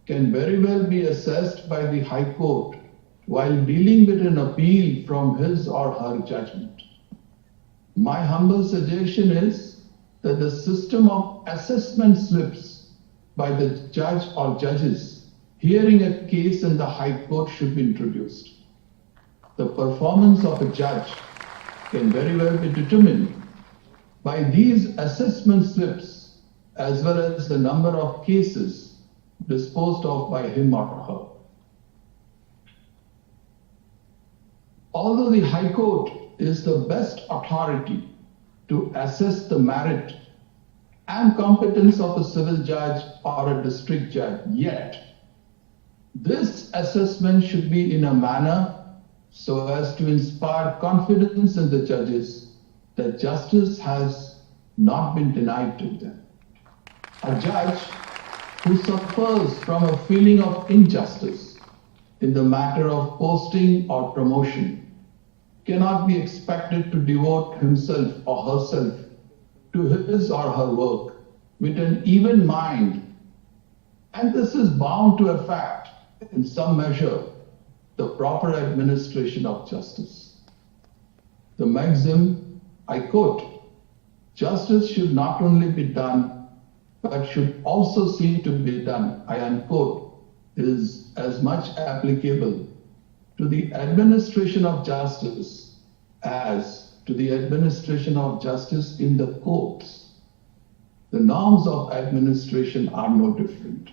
can very well be assessed by the High Court while dealing with an appeal from his or her judgment. My humble suggestion is that the system of assessment slips by the judge or judges hearing a case in the High Court should be introduced. The performance of a judge can very well be determined by these assessment slips as well as the number of cases disposed of by him or her. Although the High Court is the best authority to assess the merit and competence of a civil judge or a district judge, yet this assessment should be in a manner so as to inspire confidence in the judges that justice has not been denied to them. A judge who suffers from a feeling of injustice in the matter of posting or promotion cannot be expected to devote himself or herself to his or her work with an even mind, and this is bound to affect, in some measure, the proper administration of justice. The maxim, I quote, "Justice should not only be done, but should also seem to be done," I unquote, is as much applicable to the administration of justice as to the administration of justice in the courts. The norms of administration are no different.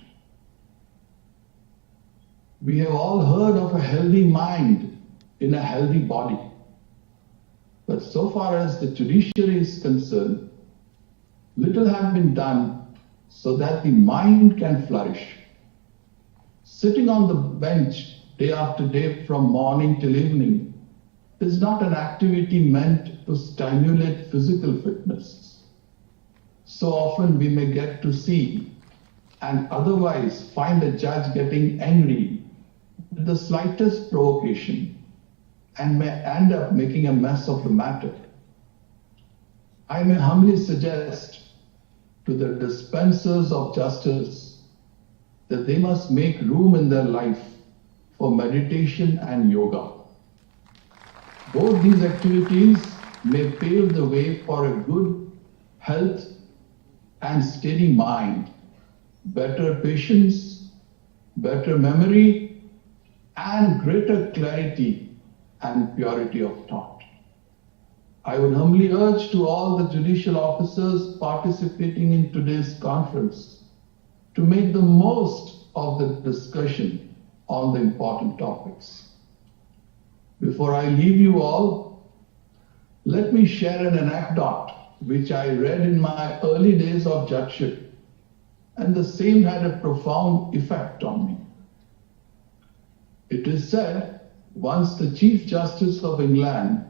We have all heard of a healthy mind in a healthy body. But so far as the judiciary is concerned, little has been done so that the mind can flourish. Sitting on the bench day after day from morning till evening is not an activity meant to stimulate physical fitness. So often we may get to see and otherwise find a judge getting angry with the slightest provocation and may end up making a mess of the matter. I may humbly suggest to the dispensers of justice that they must make room in their life for meditation and yoga. Both these activities may pave the way for a good health and steady mind, better patience, better memory, and greater clarity and purity of thought. I would humbly urge to all the judicial officers participating in today's conference to make the most of the discussion on the important topics. Before I leave you all, let me share an anecdote which I read in my early days of judgeship, and the same had a profound effect on me. It is said once the Chief Justice of England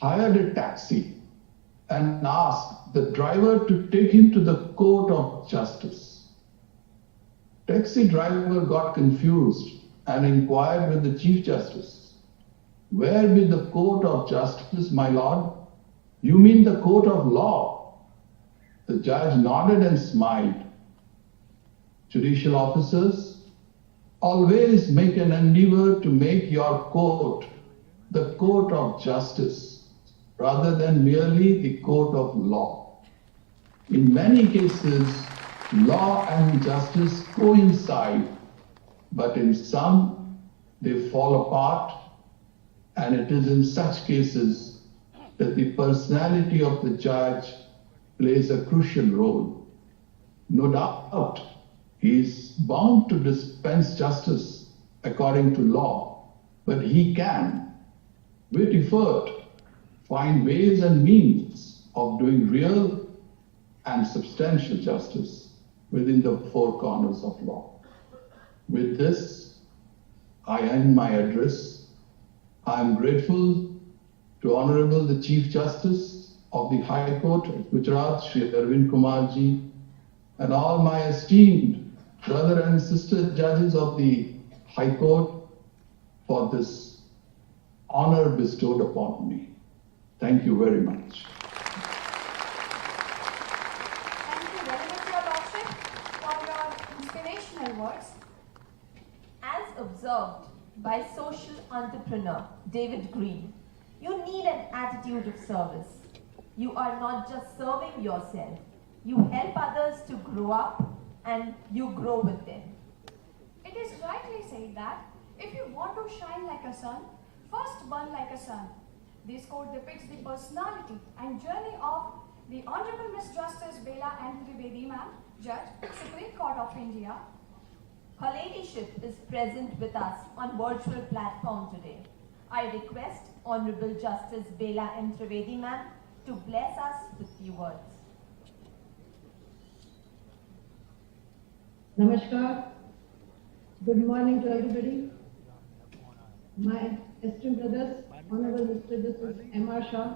hired a taxi and asked the driver to take him to the Court of Justice. Taxi driver got confused and inquired with the Chief Justice, "Where be the Court of Justice, my lord? You mean the Court of Law?" The judge nodded and smiled. Judicial officers, always make an endeavor to make your court the court of justice rather than merely the court of law. In many cases, law and justice coincide, but in some, they fall apart, and it is in such cases that the personality of the judge plays a crucial role. No doubt, he is bound to dispense justice according to law, but he can, with effort, find ways and means of doing real and substantial justice within the four corners of law. With this, I end my address. I am grateful to Honorable the Chief Justice of the High Court of Gujarat, Shri Arvind Kumar ji, and all my esteemed brother and sister judges of the High Court for this honor bestowed upon me. Thank you very much. Thank you very much, Your Lordship, for your inspirational words. As observed by social entrepreneur David Green, you need an attitude of service. You are not just serving yourself, you help others to grow up and you grow with them. It is rightly said that if you want to shine like a sun, first burn like a sun. This quote depicts the personality and journey of the Honorable Miss Justice Bela N. Trivedi Ma'am, Judge, Supreme Court of India. Her ladyship is present with us on virtual platform today. I request Honorable Justice Bela M. Trivedi Ma'am to bless us with few words. Namaskar. Good morning to everybody. My esteemed brothers, Honorable Mr. Justice M.R. Shah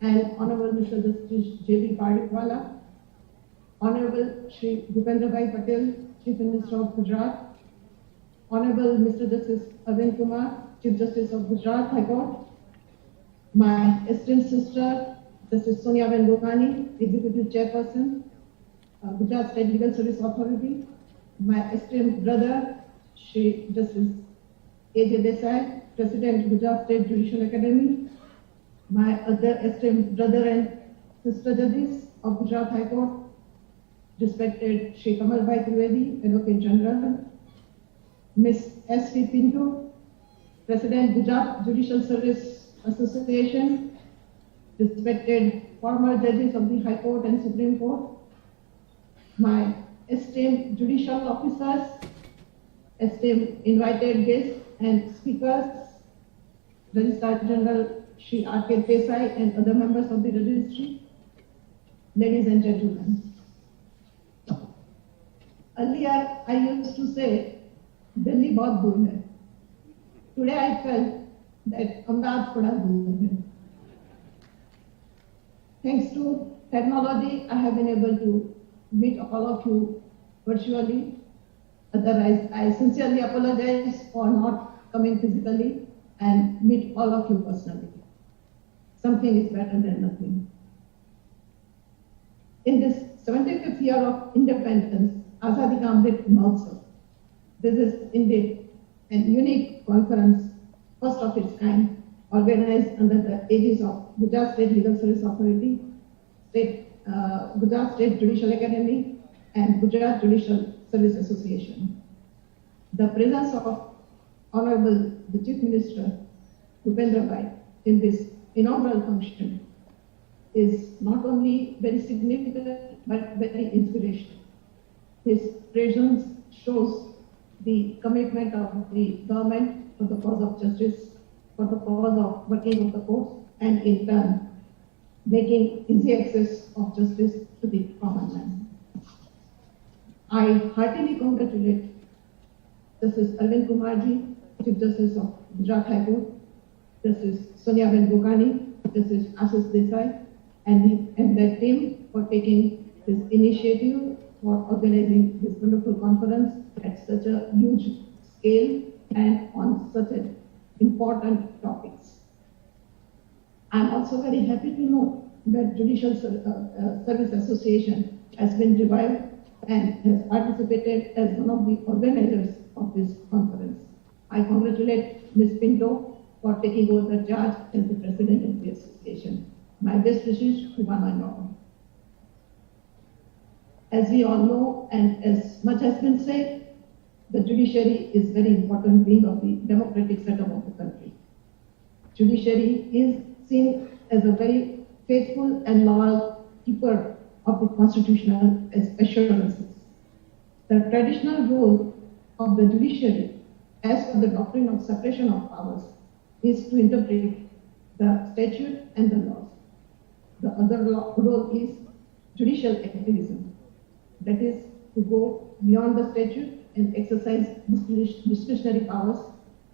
and Honorable Mr. Justice J.B. Padikwala, Honorable Shri Bhupendra Bhai Patel, Chief Minister of Gujarat, Honorable Mr. Justice Arvind Kumar, Chief Justice of Gujarat High Court, my esteemed sister, Justice Sonia Ben Gokani, Executive Chairperson, Gujarat State Legal Service Authority, my esteemed brother, Shri Justice A.J. Desai, President, Gujarat State Judicial Academy, my other esteemed brother and sister judges of Gujarat High Court, respected Shri Kamal Bhai Trivedi, Advocate General, Ms. S.V. Pinto, President, Gujarat Judicial Service Association, respected former judges of the High Court and Supreme Court, my esteemed judicial officers, esteemed invited guests and speakers, Registrar General Shri R.K. Desai and other members of the registry, ladies and gentlemen. Earlier, I used to say, Delhi bahut dur hai. Today, I felt that Ahmedabad thoda dur hai. Thanks to technology, I have been able to meet all of you virtually. Otherwise, I sincerely apologize for not coming physically and meet all of you personally. Something is better than nothing. In this 75th year of independence, Azadi Ka Amrit Mahotsav, this is indeed a unique conference, first of its kind, organized under the aegis of Gujarat State Legal Service Authority, Gujarat State Judicial Academy, and Gujarat Judicial Service Association. The presence of Honorable the Chief Minister, Bhupendra Bhai, in this inaugural function is not only very significant but very inspirational. His presence shows the commitment of the government for the cause of justice, for the cause of working of the courts, and in turn making easy access of justice to the common man. I heartily congratulate Justice Arvind Kumar ji, Chief Justice of Gujarat High Court, Justice Sonia Ben Gokani, Justice Ashish Desai, and their team for taking this initiative for organizing this wonderful conference at such a huge scale and on such an important topics. I am also very happy to know that Judicial Service Association has been revived and has participated as one of the organizers of this conference. I congratulate Ms. Pinto for taking over the charge as the president of the association. My best wishes to one and all. As we all know, and as much has been said, the judiciary is very important being of the democratic setup of the country. Judiciary is seen as a very faithful and loyal keeper of the constitutional assurances. The traditional role of the judiciary, as per the doctrine of separation of powers, is to interpret the statute and the laws. the other role is judicial activism, that is to go beyond the statute and exercise discretionary powers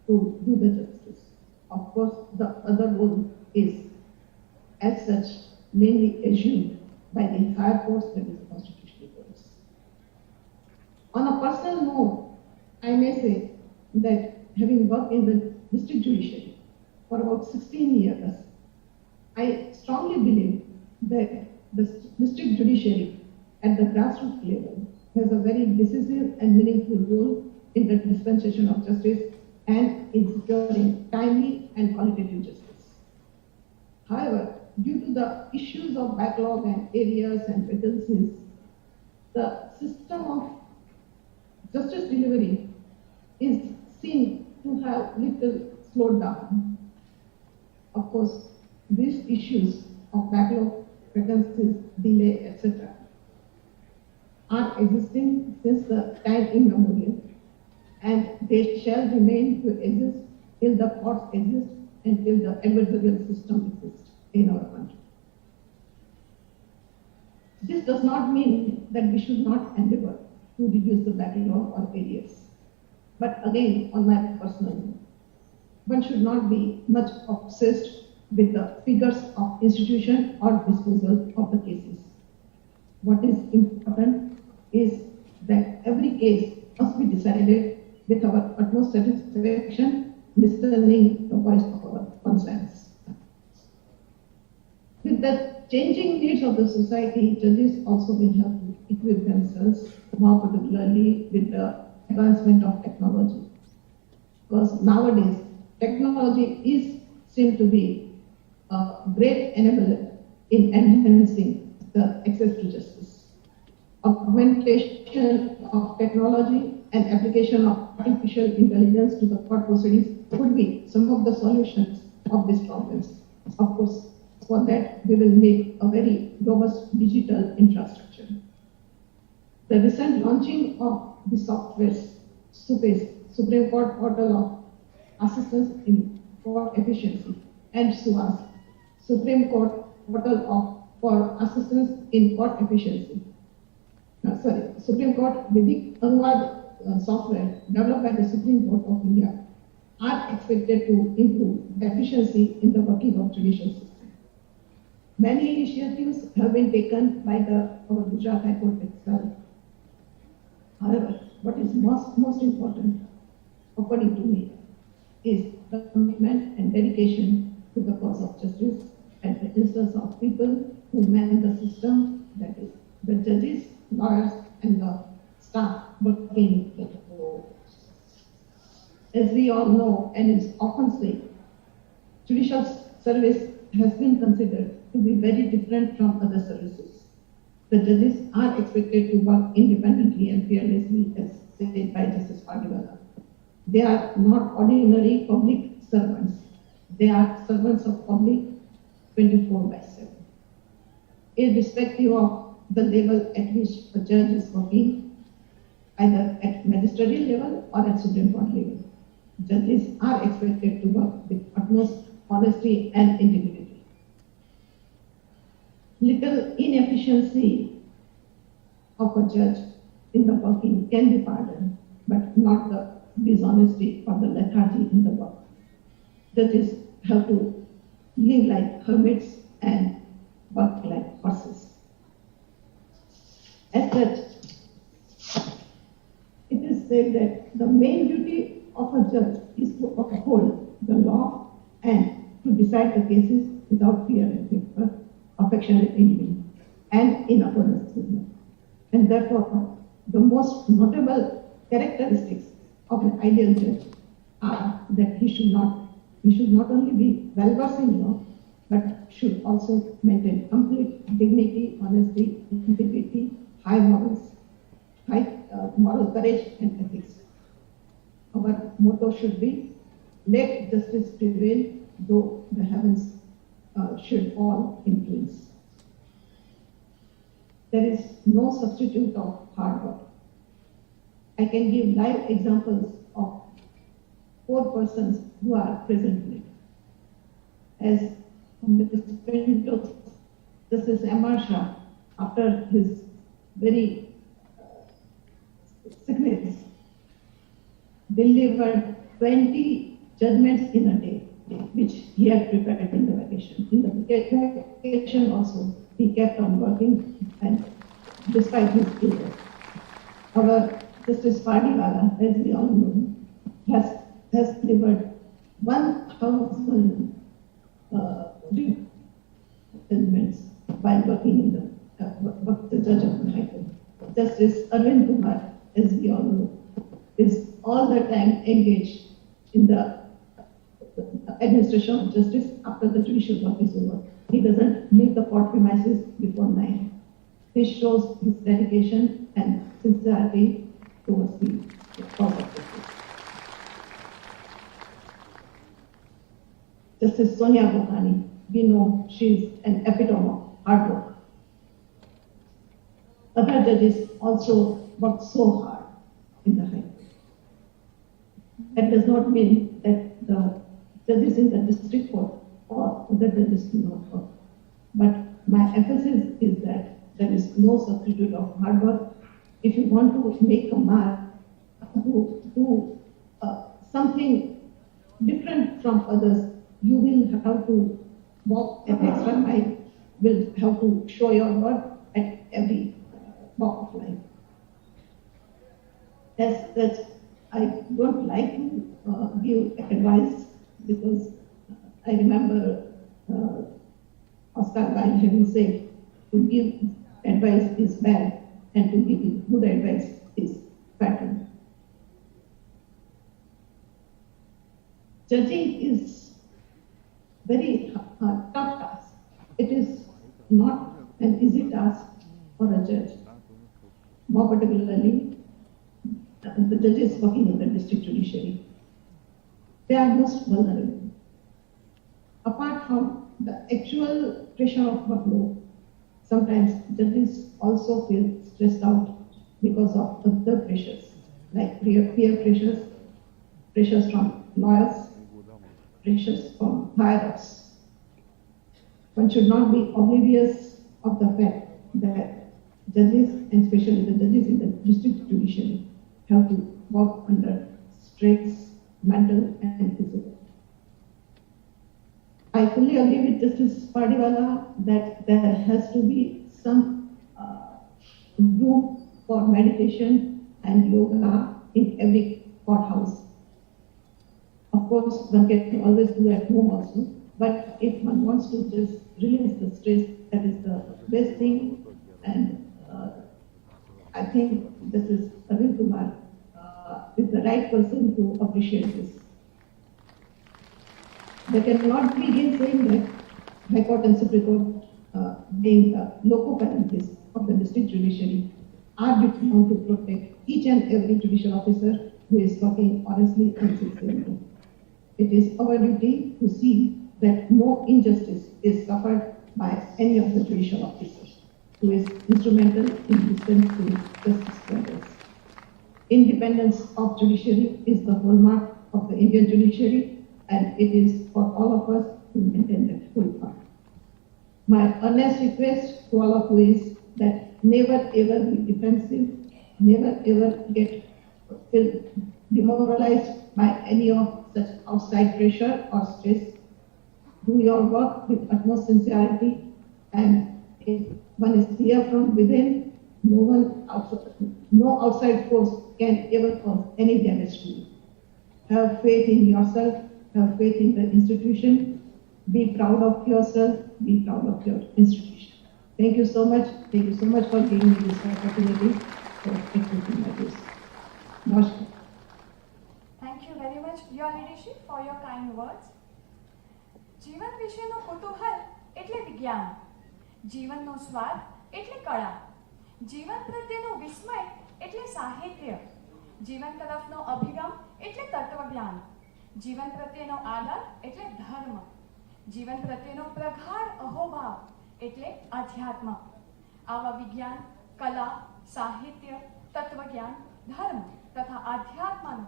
to do the justice. Of course, the other role is, as such, mainly assumed by the higher courts, that is the constitutional courts. On a personal note, I may say that having worked in the district judiciary for about 16 years, I strongly believe that the district judiciary at the grassroots level has a very decisive and meaningful role in the dispensation of justice and in securing timely and qualitative justice. However, due to the issues of backlog and areas and vacancies, the system of justice delivery is seen to have little slowed down. Of course, these issues of backlog, vacancies, delay, etc. are existing since the time immemorial, and they shall remain to exist till the courts exist and till the adversarial system exists in our country. This does not mean that we should not endeavor to reduce the backlog or areas. But again, on my personal note, one should not be much obsessed with the figures of institution or disposal of the cases. What is important is that every case must be decided with our utmost satisfaction, listening the voice of our conscience. With the changing needs of the society, judges also will have to equip themselves, more particularly with the advancement of technology. Because nowadays, technology is seen to be a great enabler in enhancing the access to justice. Augmentation of technology and application of artificial intelligence to the court proceedings could be some of the solutions of these problems. Of course, for that, we will need a very robust digital infrastructure. The recent launching of the software SUPES, Supreme Court Portal of Assistance in Court Efficiency, and SUAS, Supreme Court Portal for Assistance in Court Efficiency. Supreme Court Vidik Anwad software developed by the Supreme Court of India are expected to improve the efficiency in the working of judicial system. Many initiatives have been taken by our Gujarat High Court itself. However, what is most important, according to me, is the commitment and dedication to the cause of justice at the instance of people who man the system, that is, the judges, lawyers, and the staff working in the court. As we all know, and is often said, judicial service has been considered to be very different from other services. The judges are expected to work independently and fearlessly, as said by Justice Auditorium. They are not ordinary public servants. They are servants of public 24/7. Irrespective of the level at which a judge is working, either at magisterial level or at Supreme Court level, judges are expected to work with utmost honesty and integrity. Little inefficiency of a judge in the working can be pardoned, but not the dishonesty or the lethargy in the work. Judges have to live like hermits and work like horses. As such, it is said that the main duty of a judge is to uphold the law and to decide the cases without fear and favor, affectionate envy, and in accordance with law. And therefore, the most notable characteristics of an ideal judge are that he should not only be well-versed in law, but should also maintain complete dignity, honesty, integrity, high morals, high moral courage and ethics. Our motto should be, let justice prevail, though the heavens should fall in flames. There is no substitute of hard work. I can give live examples of 4 persons who are presently. As Mr. Spindle Justice M.R. Shah, after his very sickness, delivered 20 judgments in a day, which he had prepared in the vacation. In the vacation also, he kept on working, and despite his illness. Our Justice Pt.Deendayal, as we all know, has delivered 1,000 judgments while working in the judge of the High Court. Justice Arvind Kumar, as we all know, is all the time engaged in the administration of justice after the judicial work is over. He doesn't leave the court premises before 9. This shows his dedication and sincerity towards the cause of justice. Justice Sonia Bohani, we know she is an epitome of hard work. Other judges also work so hard in the High Court. That does not mean that the judges in the district court or other judges do not work. But my emphasis is that there is no substitute of hard work. If you want to make a mark, do something different from others, you will have to walk an extra mile, will have to show your worth at every walk of life. As such, I don't like to give advice, because I remember Oscar Wilde having said, to give advice is bad, and to give good advice is pattern. Judging is very tough task. It is not an easy task for a judge, more particularly the judges working in the district judiciary. They are most vulnerable. Apart from the actual pressure of workload, sometimes judges also feel stressed out because of other pressures, like peer pressures, pressures from lawyers, pressures from higher-ups. One should not be oblivious of the fact that judges, and especially the judges in the district judiciary, have to work under stress, mental and physical. I fully agree with Justice Pt.Deendayal that there has to be some room for meditation and yoga in every courthouse. Of course, one can always do at home also, but if one wants to just release the stress, that is the best thing. And I think Justice Arvind Kumar is the right person to appreciate this. There cannot be again saying that High Court and Supreme Court, being the loco parentis of the district judiciary, are bound to protect each and every judicial officer who is working honestly and sincerely. It is our duty to see that no injustice is suffered by any of the judicial officers who is instrumental in dispensing justice to others. Independence of judiciary is the hallmark of the Indian judiciary, and it is for all of us to maintain that hallmark. My earnest request to all of you is that never ever be defensive, never ever get demoralized by any of such outside pressure or stress. Do your work with utmost sincerity, and if one is clear from within, no outside force can ever cause any damage to you. Have faith in yourself, have faith in the institution, be proud of yourself, be proud of your institution. Thank you so much. Thank you so much for giving me this opportunity for expressing my views. Namaskar. Thank you very much, Your Ladyship, for your kind words. જીવન વિશેનો કુતૂહલ એટલે વિજ્ઞાન, જીવનનો સ્વાદ એટલે કળા, જીવન પ્રત્યેનું વિસ્મય એટલે સાહિત્ય, જીવન તરફનો અભિગમ એટલે તત્વજ્ઞાન, જીવન પ્રત્યેનો આદર એટલે ધર્મ, જીવન પ્રત્યેનો પ્રગાઢ અહોભાવ એટલે અધ્યાત્મ. આવા વિજ્ઞાન, કલા, સાહિત્ય, તત્વજ્ઞાન, ધર્મ તથા આધ્યાત્મનો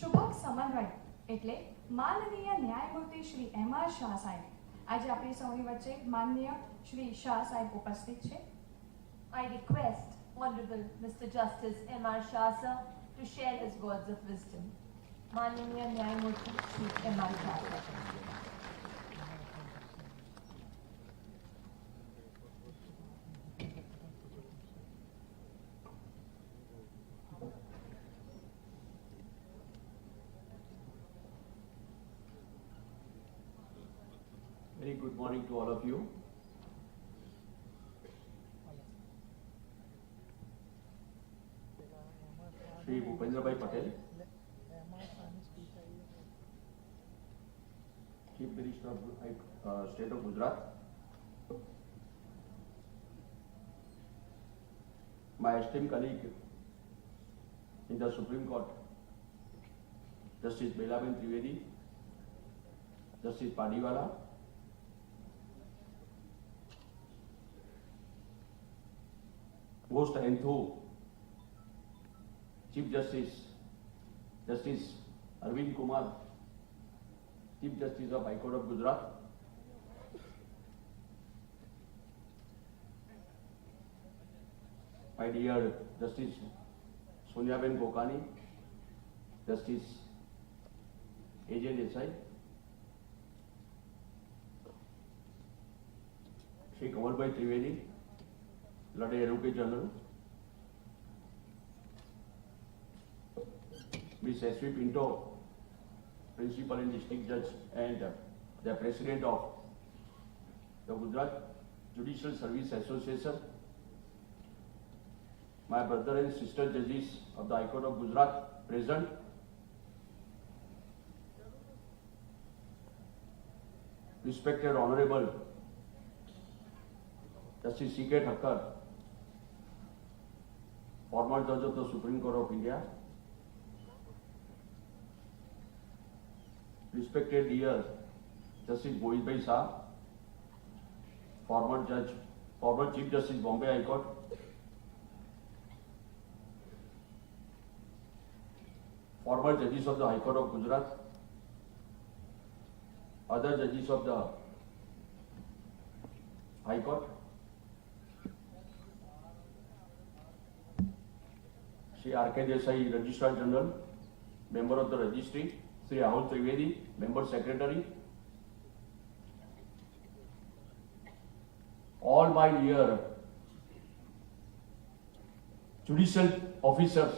શુભક સમન્વય એટલે માનનીય ન્યાયમૂર્તિ શ્રી M.R. શાહ સાહેબ આજે આપણી સૌની વચ્ચે માનનીય શ્રી શાહ સાહેબ ઉપસ્થિત છે. I request Honorable Mr. Justice M.R. Shah sir to share his words of wisdom. Mananiya Nyayamurti Shri M.R. Shah sir. Very good morning to all of you. Shri Bhupendrabhai Patel, Chief Minister of State of Gujarat, my esteemed colleague in the Supreme Court, Justice Belaben Trivedi, Justice Padiwala, most enthused Chief Justice, Justice Arvind Kumar, Chief Justice of High Court of Gujarat, my dear Justice Sonyaben Kokani, Justice A.J. Desai, Shri Kamalbhai Trivedi, Lord Advocate General, Ms. S.V. Pinto, Principal and District Judge and the President of the Gujarat Judicial Service Association, my brother and sister judges of the High Court of Gujarat present, respected Honorable Justice C.K. Thakkar, former Judge of the Supreme Court of India, respected dear Justice Mohit Shah, former Chief Justice Bombay High Court, former judges of the High Court of Gujarat, other judges of the High Court, Shri R.K. Desai, Registrar General, Member of the Registry, Shri Rahul Trivedi, Member Secretary, all my dear judicial officers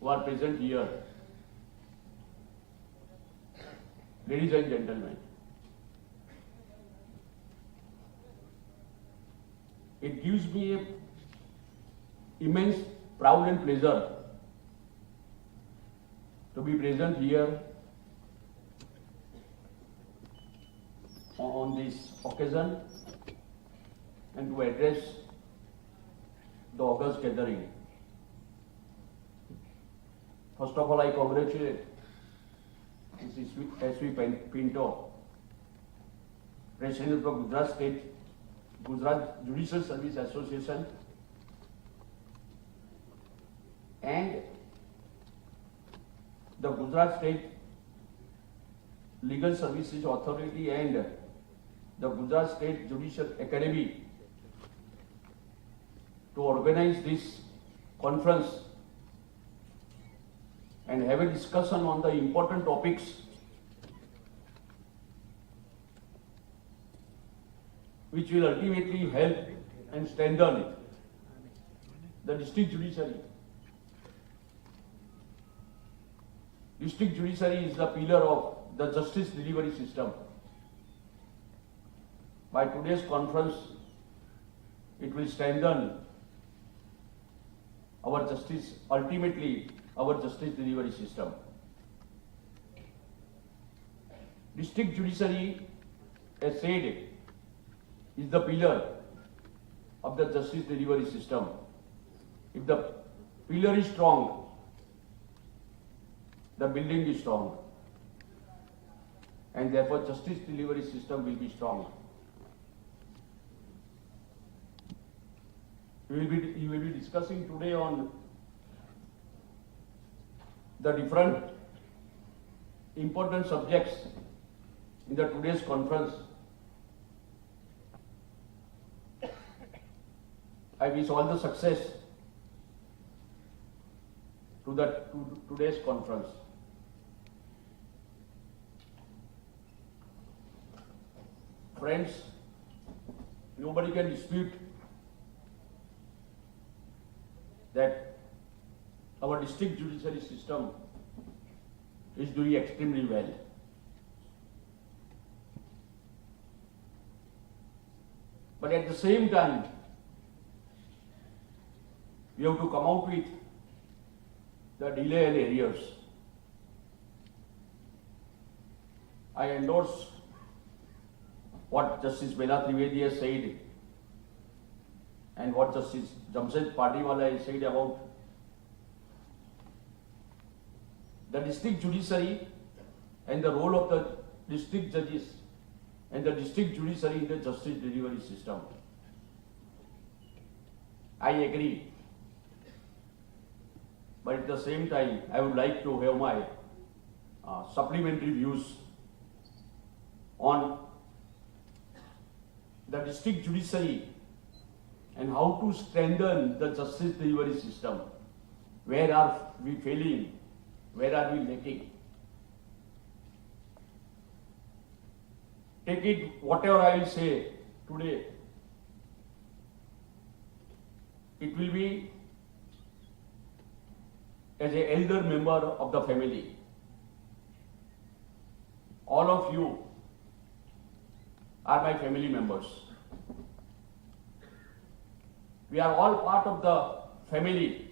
who are present here, ladies and gentlemen, it gives me an immense pride and pleasure to be present here on this occasion and to address the august gathering. First of all, I congratulate Mrs. S.V. Pinto, President of Gujarat Judicial Service Association, and the Gujarat State Legal Services Authority and the Gujarat State Judicial Academy to organize this conference and have a discussion on the important topics which will ultimately help and strengthen the district judiciary. District judiciary is the pillar of the justice delivery system. By today's conference, it will strengthen our justice, ultimately our justice delivery system. District judiciary, as said, is the pillar of the justice delivery system. If the pillar is strong, the building is strong, and therefore justice delivery system will be strong. You will be discussing today on the different important subjects in the today's conference, I wish all the success to today's conference. Friends, nobody can dispute that our district judiciary system is doing extremely well. But at the same time, we have to come out with the delay and arrears. I endorse what Justice Bela Trivedi has said and what Justice Jamshed Patiwala has said about the district judiciary and the role of the district judges and the district judiciary in the justice delivery system. I agree. But at the same time, I would like to have my supplementary views on the district judiciary and how to strengthen the justice delivery system. Where are we failing? Where are we lacking? Take it, whatever I will say today, it will be as an elder member of the family. All of you are my family members. We are all part of the family,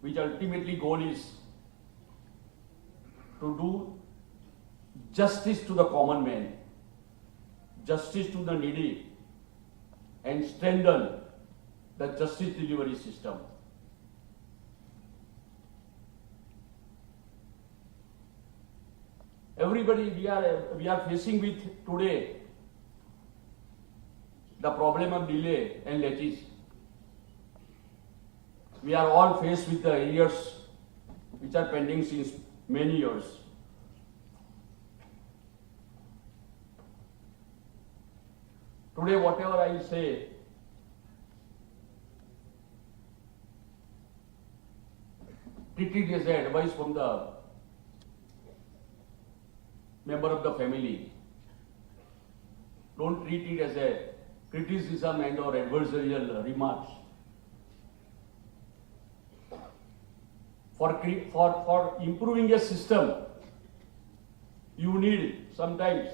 which ultimately goal is to do justice to the common man, justice to the needy, and strengthen the justice delivery system. Everybody, we are facing with today the problem of delay and legacies. We are all faced with the arrears which are pending since many years. Today, whatever I say, treat it as an advice from the member of the family. Don't treat it as a criticism and or adversarial remarks. For improving a system, you need sometimes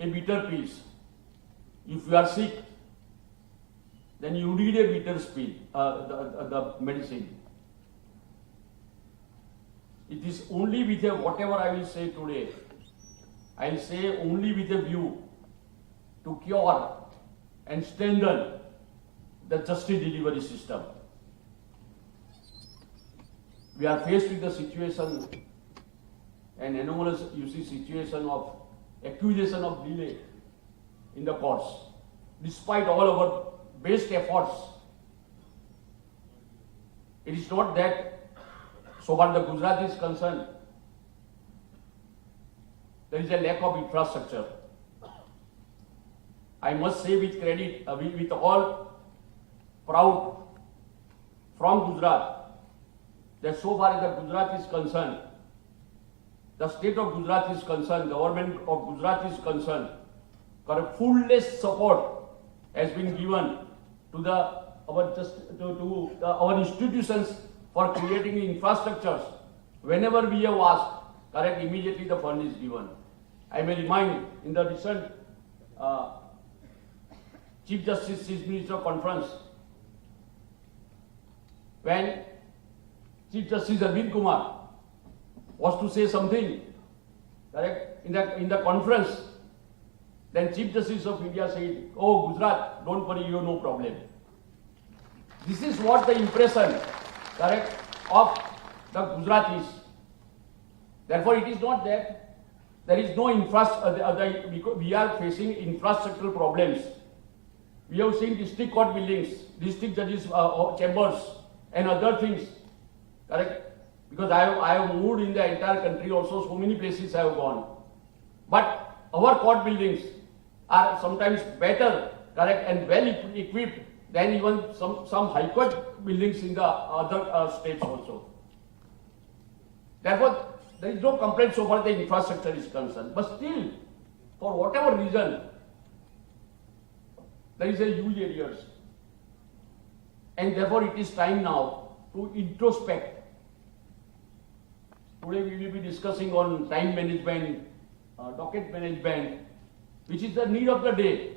a bitter pill. If you are sick, then you need a bitter pill, the medicine. It is only with a, whatever I will say today, I will say only with a view to cure and strengthen the justice delivery system. We are faced with the situation, an anomalous, situation of accusation of delay in the courts. Despite all our best efforts, it is not that, so far the Gujarat is concerned, there is a lack of infrastructure. I must say with credit, with all proud from Gujarat, that so far as the Gujarat is concerned, the state of Gujarat is concerned, government of Gujarat is concerned, fullest support has been given to our institutions for creating infrastructures. Whenever we have asked, correct, immediately the fund is given. I may remind in the recent Chief Justice Chief Minister conference, when Chief Justice Arvind Kumar was to say something, correct, in the conference, then Chief Justice of India said, "Oh, Gujarat, don't worry, you have no problem." This is what the impression, correct, of the Gujaratis. Therefore, it is not that there is no infrastructure, we are facing infrastructural problems. We have seen district court buildings, district judges chambers and other things, correct? Because I have moved in the entire country also, so many places I have gone. But our court buildings are sometimes better correct, and well equipped than even some high court buildings in the other states also. Therefore, there is no complaint so far as the infrastructure is concerned. But still, for whatever reason, there is a huge areas. And therefore, it is time now to introspect. Today we will be discussing on time management, docket management, which is the need of the day.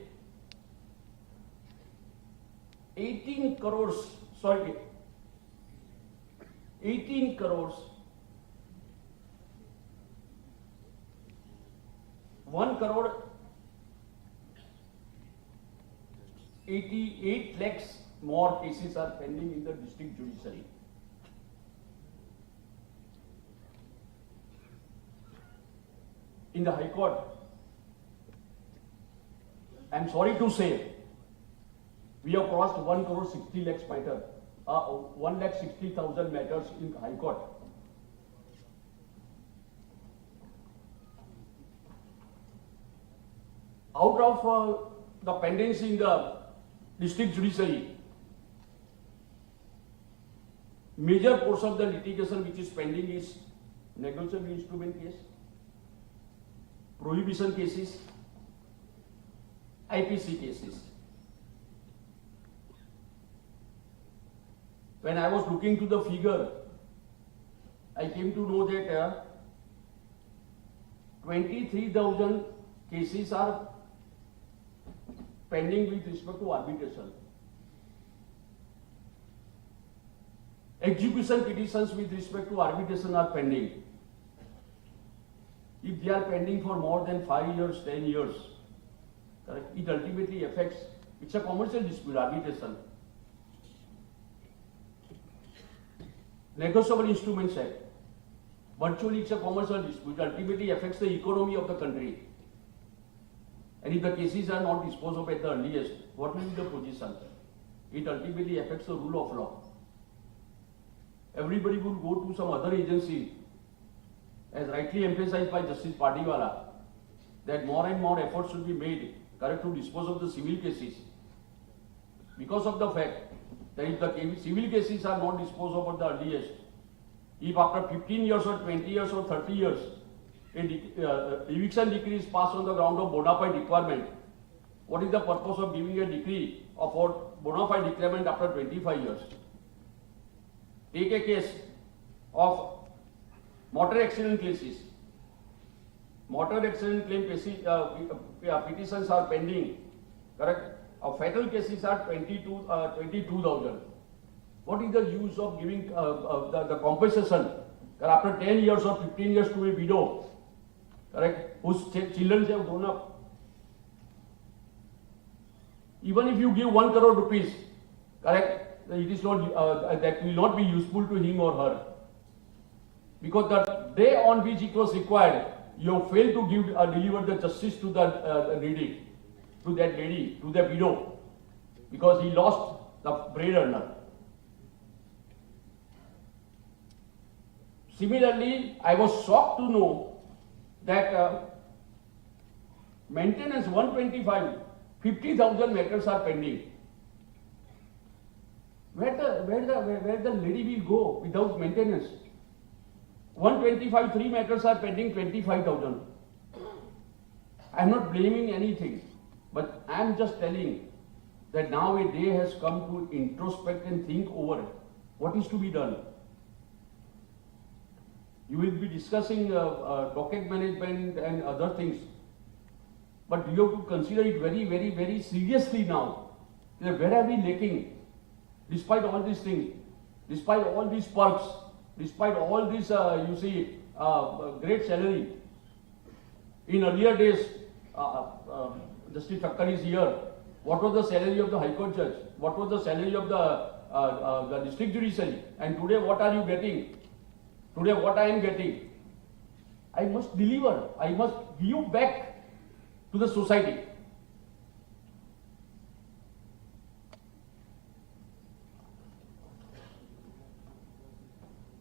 18 crores, 1 crore 88 lakhs more cases are pending in the district judiciary. In the High Court, I am sorry to say, we have crossed 1 crore 60 lakhs matter, 1,60,000 matters in High Court. Out of the pendency in the district judiciary, major portion of the litigation which is pending is negotiable instrument case, prohibition cases, IPC cases. When I was looking to the figure, I came to know that 23,000 cases are pending with respect to arbitration. Execution petitions with respect to arbitration are pending. If they are pending for more than 5 years, 10 years, correct, it ultimately affects, it's a commercial dispute, arbitration. Negotiable Instruments Act, virtually it's a commercial dispute, ultimately affects the economy of the country. And if the cases are not disposed of at the earliest, what will be the position? It ultimately affects the rule of law. Everybody will go to some other agency, as rightly emphasized by Justice Partiwala, that more and more efforts should be made, correct, to dispose of the civil cases. Because of the fact that if the civil cases are not disposed of at the earliest, if after 15 years or 20 years or 30 years, eviction decree is passed on the ground of bona fide requirement, what is the purpose of giving a decree of bona fide requirement after 25 years? Take a case of motor accident cases. Motor accident claim petitions are pending, correct? Fatal cases are 22,000. What is the use of giving the compensation after 10 years or 15 years to a widow, correct, whose children have grown up? Even if you give 1 crore rupees, correct, it is not that will not be useful to him or her, because the day on which it was required, you have failed to give deliver the justice to the needy, to that lady, to the widow, because he lost the bread earner. Similarly, I was shocked to know that maintenance 50,000 matters are pending. Where the lady will go without maintenance? 3 matters are pending, 25,000. I am not blaming anything, but I am just telling that now a day has come to introspect and think over what is to be done. You will be discussing docket management and other things, but you have to consider it very, very, very seriously now. Where are we lacking? Despite all these things, despite all these perks, despite all this, great salary. In earlier days, Justice Thakkar is here. What was the salary of the High Court judge? What was the salary of the district judiciary? And today, what are you getting? Today, what I am getting? I must deliver. I must give back to the society.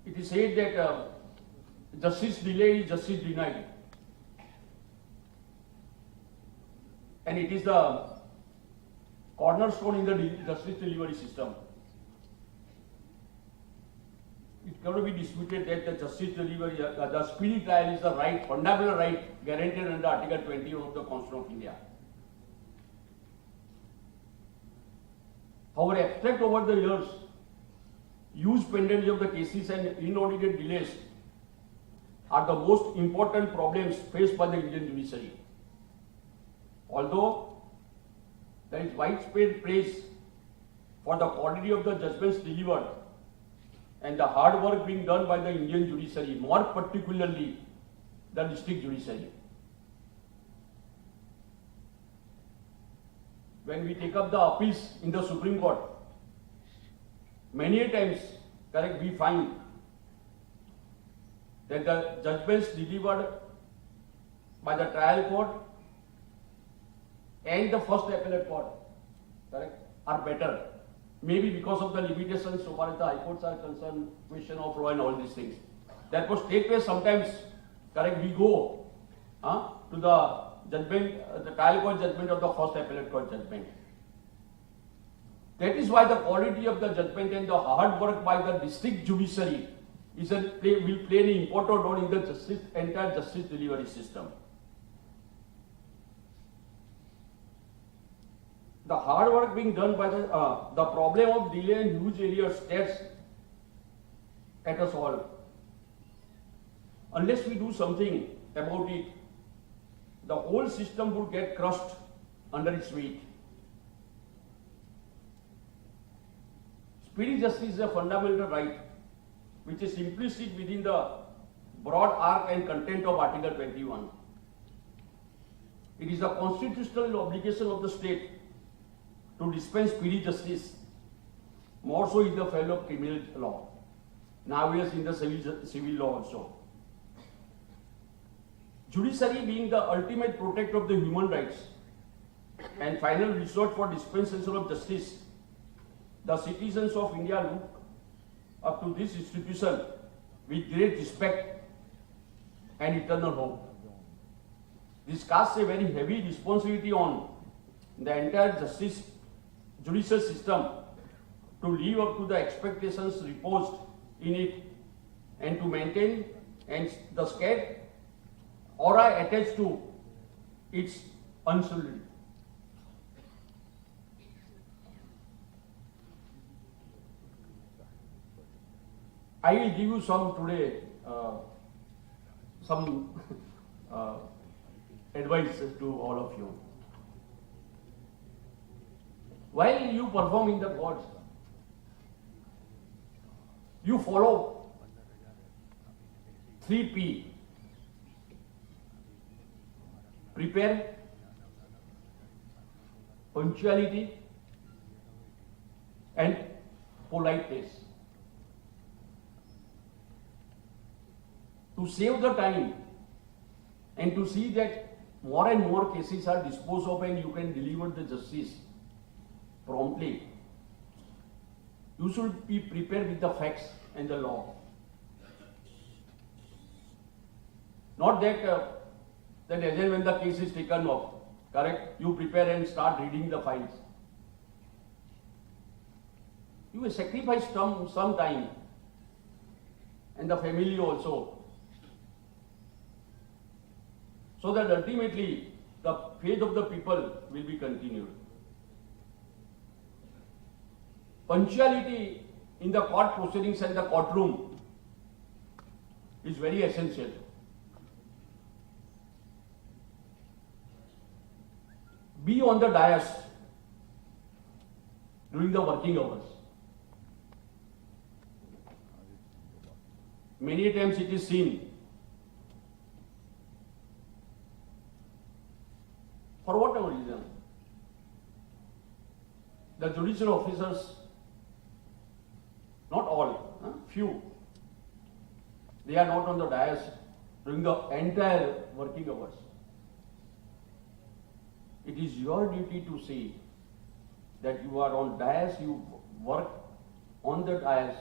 It is said that justice delayed is justice denied. And it is the cornerstone in the justice delivery system. It cannot be disputed that the justice delivery, the speedy trial is the right, fundamental right guaranteed under Article 20 of the Constitution of India. However, abstract over the years, huge pendency of the cases and inordinate delays are the most important problems faced by the Indian judiciary. Although there is widespread praise for the quality of the judgments delivered and the hard work being done by the Indian judiciary, more particularly the district judiciary. When we take up the appeals in the Supreme Court, many a times, correct, we find that the judgments delivered by the trial court and the first appellate court, correct, are better. Maybe because of the limitations so far as the high courts are concerned, question of law and all these things. Therefore, state-based sometimes, correct, we go to the judgment, the trial court judgment or the first appellate court judgment. That is why the quality of the judgment and the hard work by the district judiciary will play an important role in the entire justice delivery system. The hard work being done by the problem of delay in huge areas stares at us all. Unless we do something about it, the whole system would get crushed under its weight. Speedy justice is a fundamental right which is implicit within the broad arc and content of Article 21. It is a constitutional obligation of the state to dispense speedy justice, more so in the field of criminal law, nowadays in the civil law also. Judiciary being the ultimate protector of the human rights and final resort for dispensation of justice, the citizens of India look up to this institution with great respect and eternal hope. This casts a very heavy responsibility on the entire judicial system to live up to the expectations reposed in it and to maintain and the scared aura attached to its unsullied. I will give you some today, some advice to all of you. While you perform in the courts, you follow 3P. Prepare, punctuality, and politeness. To save the time and to see that more and more cases are disposed of and you can deliver the justice promptly, you should be prepared with the facts and the law. Not that that as and when the case is taken up, correct, you prepare and start reading the files. You will sacrifice some time and the family also, so that ultimately the faith of the people will be continued. Punctuality in the court proceedings and the courtroom is very essential. Be on the dais during the working hours. Many times it is seen, for whatever reason, the judicial officers, not all, few, they are not on the dais during the entire working hours. It is your duty to see that you are on dais, you work on the dais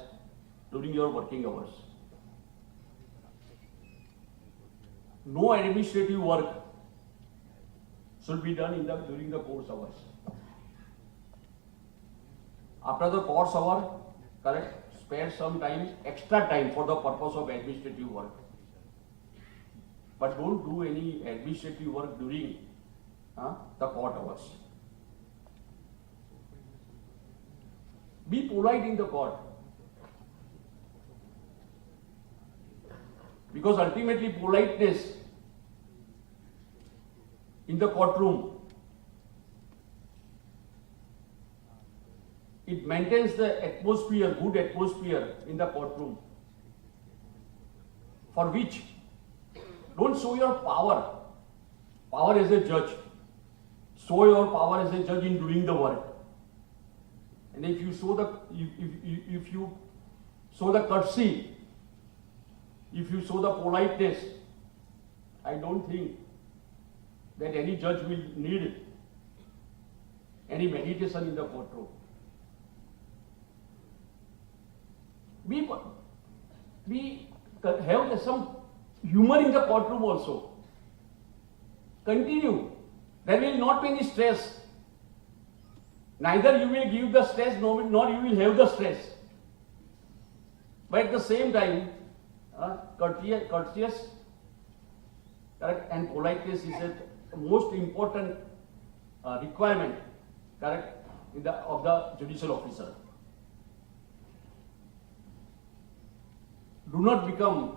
during your working hours. No administrative work should be done during the course hours. after the course hour, correct, spare some time, extra time for the purpose of administrative work. But don't do any administrative work during the court hours. Be polite in the court. Because ultimately politeness in the courtroom, it maintains the atmosphere, good atmosphere in the courtroom, for which don't show your power as a judge. Show your power as a judge in doing the work. And if you show the if you show the courtesy, if you show the politeness, I don't think that any judge will need any meditation in the courtroom. We have some humor in the courtroom also. Continue. There will not be any stress. Neither you will give the stress, nor you will have the stress. But at the same time, courteous, correct, and politeness is a most important requirement, correct, of the judicial officer. Do not become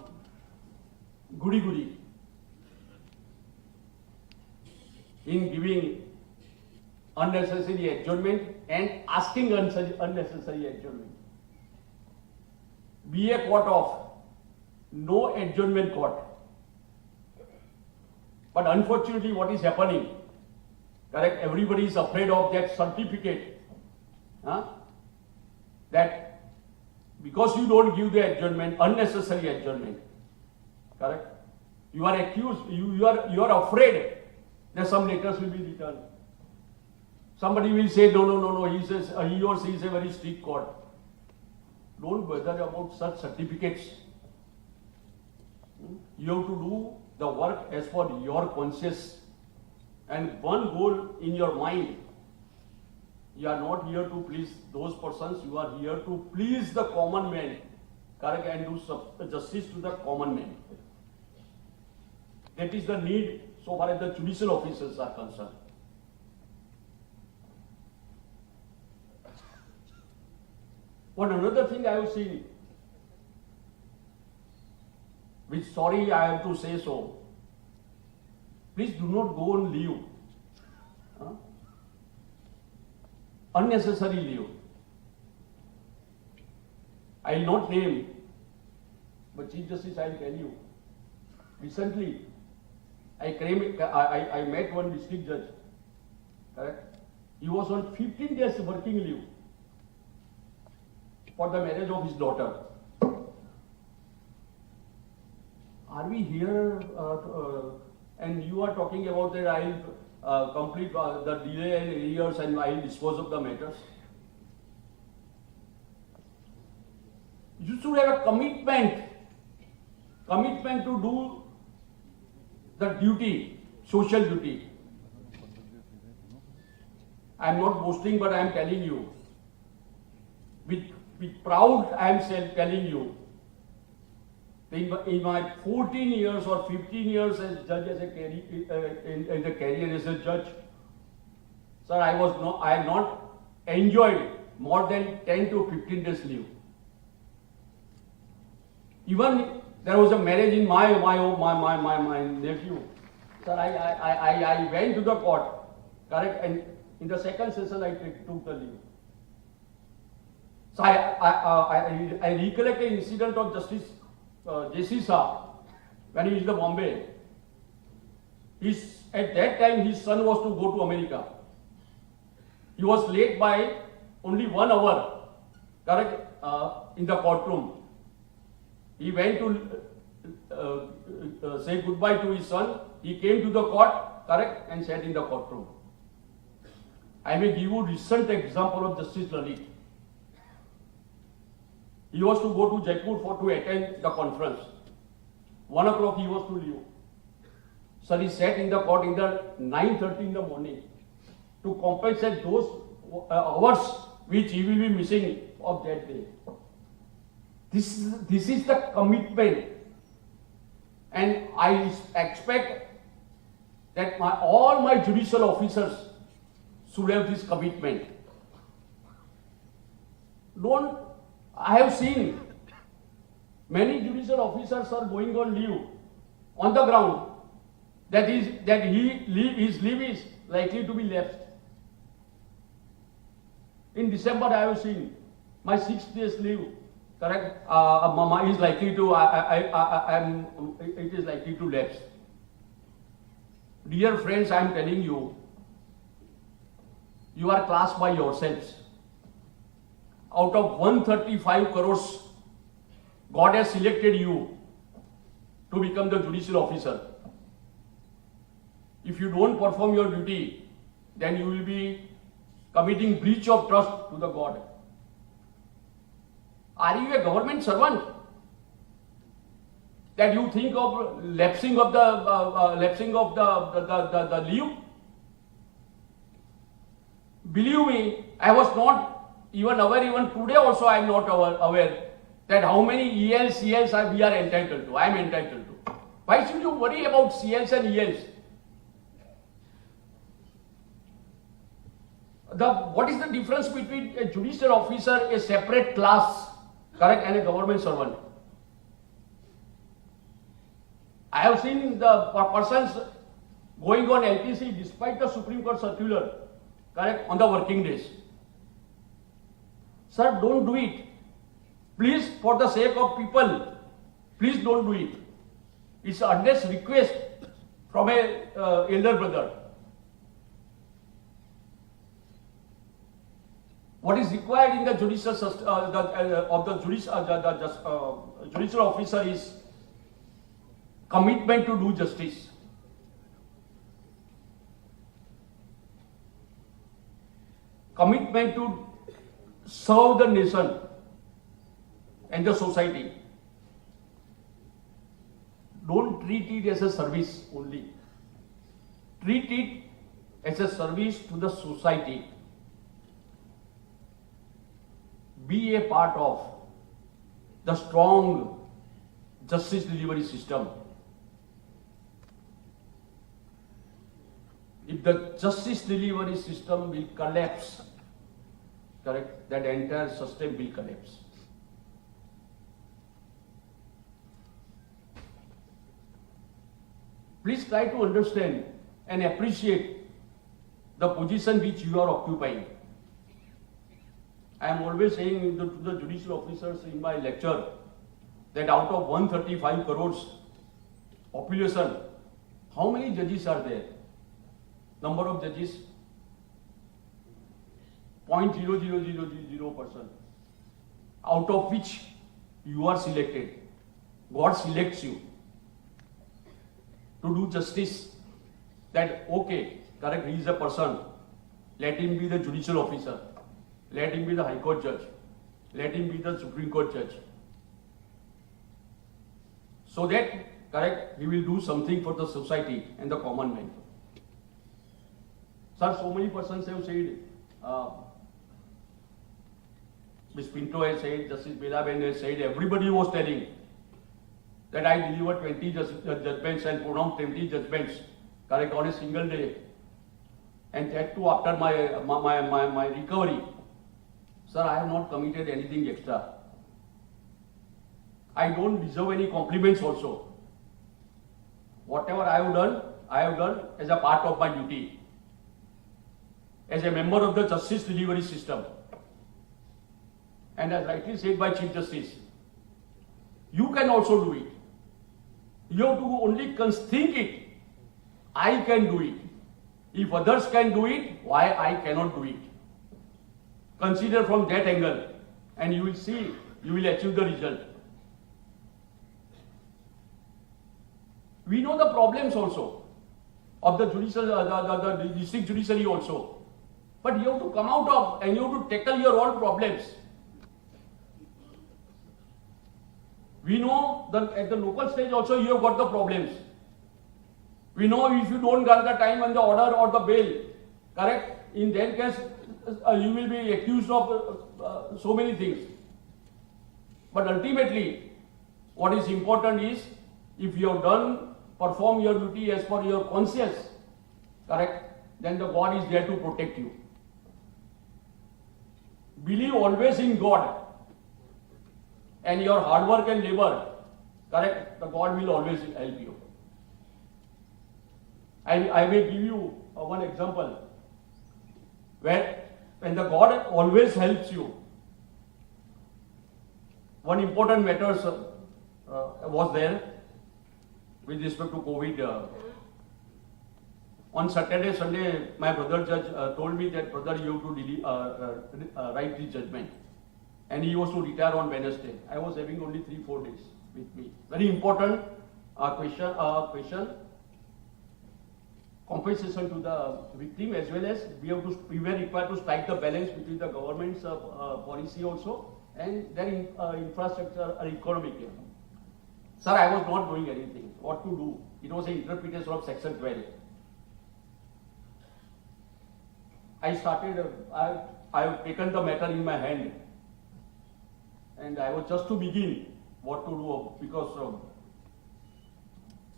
goody-goody in giving unnecessary adjournment and asking unnecessary adjournment. Be a court of no adjournment court. But unfortunately, what is happening, correct, everybody is afraid of that certificate, that because you don't give the adjournment, unnecessary adjournment, correct, you are accused, you are afraid that some letters will be returned. Somebody will say, no, he says, he or she is a very strict court. Don't bother about such certificates. You have to do the work as per your conscience. And one goal in your mind, you are not here to please those persons, you are here to please the common man, correct, and do justice to the common man. That is the need so far as the judicial officers are concerned. One another thing I have seen, which sorry I have to say so, please do not go on leave, unnecessary leave. I will not name, but Chief Justice, I will tell you. Recently, I met one district judge, correct? He was on 15 days working leave for the marriage of his daughter. Are we here and you are talking about that I will complete the delay and arrears and I will dispose of the matters? You should have a commitment to do the duty, social duty. I am not boasting, but I am telling you. With proud, I am telling you. In my 14 years or 15 years as judge, in the career as a judge, sir, I have not enjoyed more than 10 to 15 days leave. Even there was a marriage in my nephew. Sir, I went to the court, correct, and in the second session I took the leave. So I recollect an incident of Justice J.C. Saab when he is in Bombay. At that time his son was to go to America. He was late by only 1 hour, correct, in the courtroom. He went to say goodbye to his son. He came to the court, correct, and sat in the courtroom. I may give you a recent example of Justice Lalit. He was to go to Jaipur to attend the conference. 1 o'clock he was to leave. So he sat in the court in the 9:30 in the morning to compensate those hours which he will be missing of that day. This is the commitment, and I expect that all my judicial officers should have this commitment. I have seen many judicial officers are going on leave on the ground that his leave is likely to be lapsed. In December, I have seen my 6 days leave, correct, is likely to, it is likely to lapse. Dear friends, I am telling you, you are classed by yourselves. Out of 135 crores, God has selected you to become the judicial officer. If you don't perform your duty, then you will be committing breach of trust to the God. Are you a government servant that you think of lapsing of the leave? Believe me, I was not even aware. Even today also, I am not aware that how many ELs, CLs we are entitled to. I am entitled to. Why should you worry about CLs and ELs? What is the difference between a judicial officer, a separate class, correct, and a government servant? I have seen the persons going on LTC despite the Supreme Court circular, correct, on the working days. Sir, don't do it. Please, for the sake of people, please don't do it. It's a honest request from a elder brother. What is required in the judicial judicial officer is commitment to do justice. Commitment to serve the nation and the society. Don't treat it as a service only. Treat it as a service to the society. Be a part of the strong justice delivery system. If the justice delivery system will collapse, correct, that entire system will collapse. Please try to understand and appreciate the position which you are occupying. I am always saying to the judicial officers in my lecture that out of 135 crores population, how many judges are there? Number of judges? 0.0000%. Out of which you are selected. God selects you to do justice. That, okay, correct, he is a person. Let him be the judicial officer. Let him be the High Court judge. Let him be the Supreme Court judge. So that, correct, he will do something for the society and the common man. Sir, so many persons have said, Ms. Pinto has said, Justice Belaben has said, everybody was telling that I delivered 20 judgments and pronounced 20 judgments, correct, on a single day. And that too after my recovery. Sir, I have not committed anything extra. I don't deserve any compliments also. Whatever I have done as a part of my duty. As a member of the justice delivery system. And as rightly said by Chief Justice, you can also do it. You have to only think it. I can do it. If others can do it, why I cannot do it? Consider from that angle and you will see, you will achieve the result. We know the problems also of the judicial, the district judiciary also. But you have to come out of and you have to tackle your own problems. We know that at the local stage also you have got the problems. We know if you don't get the time and the order or the bail, correct? In that case, you will be accused of so many things. But ultimately, what is important is, if you have perform your duty as per your conscience, correct, then the God is there to protect you. Believe always in God, and your hard work and labor, correct, the God will always help you. I may give you one example, where when the God always helps you. One important matter was there with respect to COVID. On Saturday, Sunday, my brother judge told me that, brother, you have to write the judgment. And he was to retire on Wednesday. I was having only 3-4 days with me. Very important question. Compensation to the victim, as well as we were required to strike the balance between the government's policy also and their infrastructure or economic. Sir, I was not doing anything. What to do? It was an interpretation of Section 12. I have taken the matter in my hand, and I was just to begin what to do, because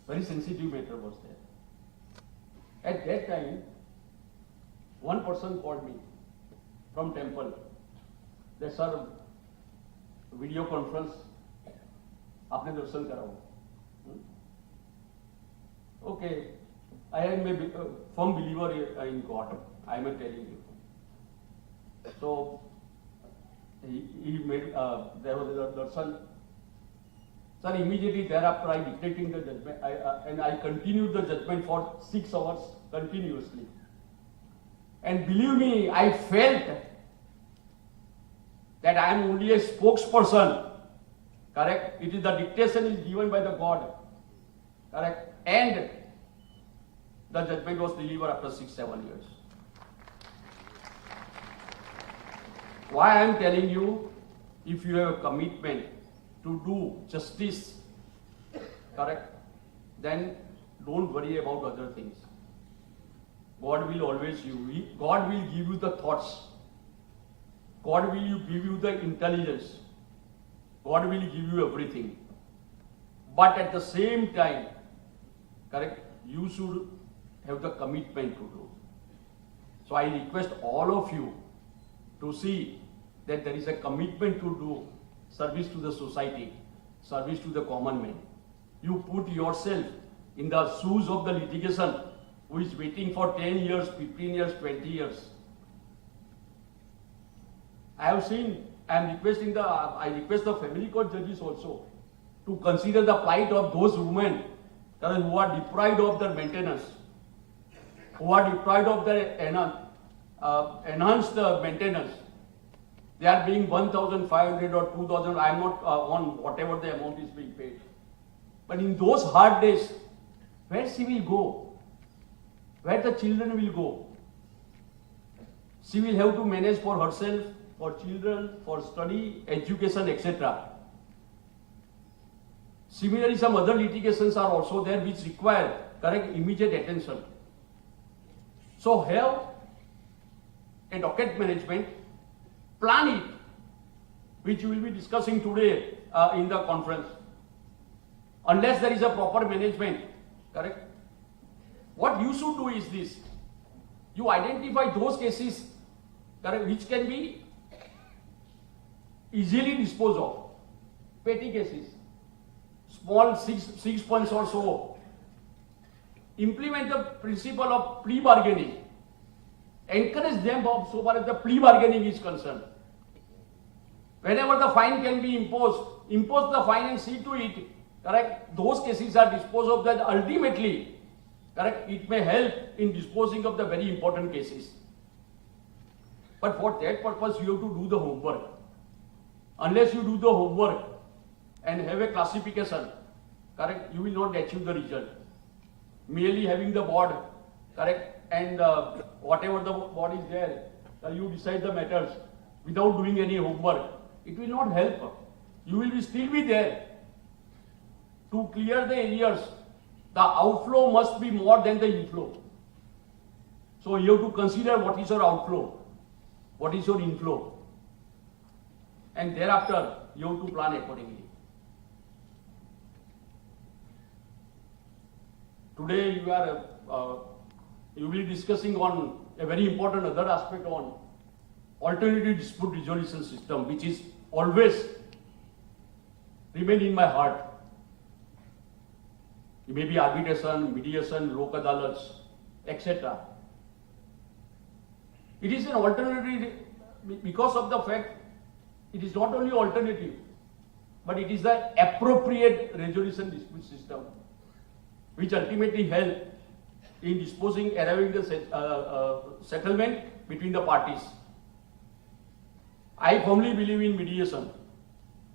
very sensitive matter was there. At that time, one person called me from temple. They said, video conference, आपने दर्शन कराओ. Okay, I am a firm believer in God. I am telling you. So he made there was a darshan. Sir, immediately thereafter I dictating the judgment, and I continued the judgment for 6 hours continuously. And believe me, I felt that I am only a spokesperson. Correct? It is the dictation is given by the God. Correct? And the judgment was delivered after 6-7 years. Why I am telling you, if you have a commitment to do justice, correct, then don't worry about other things. God will always God will give you the thoughts. God will give you the intelligence. God will give you everything. But at the same time, correct, you should have the commitment to do. So I request all of you to see that there is a commitment to do service to the society, service to the common man. You put yourself in the shoes of the litigation who is waiting for 10 years, 15 years, 20 years. I request the family court judges also to consider the plight of those women who are deprived of their maintenance, who are deprived of their enhanced maintenance. They are being 1,500 or 2,000, I am not on whatever the amount is being paid. But in those hard days, where she will go? Where the children will go? She will have to manage for herself, for children, for study, education, etc. Similarly, some other litigations are also there which require correct immediate attention. So have a docket management, plan it, which we will be discussing today in the conference. Unless there is a proper management, correct? What you should do is this: you identify those cases, correct, which can be easily disposed of, petty cases, small 6 points or so. Implement the principle of plea bargaining. Encourage them so far as the plea bargaining is concerned. Whenever the fine can be imposed, impose the fine and see to it, correct, those cases are disposed of, that ultimately, correct, it may help in disposing of the very important cases. But for that purpose, you have to do the homework. Unless you do the homework and have a classification, correct, you will not achieve the result. Merely having the board, correct, and whatever the board is there, you decide the matters without doing any homework, it will not help. You will still be there. To clear the areas, the outflow must be more than the inflow. So you have to consider what is your outflow. what is your inflow, and thereafter you have to plan accordingly. Today you will be discussing on a very important other aspect on alternative dispute resolution system, which is always remain in my heart. It may be arbitration, mediation, lok adalats, etc. It is an alternative because of the fact it is not only alternative, but it is the appropriate resolution dispute system, which ultimately help in disposing, arriving the settlement between the parties. I firmly believe in mediation,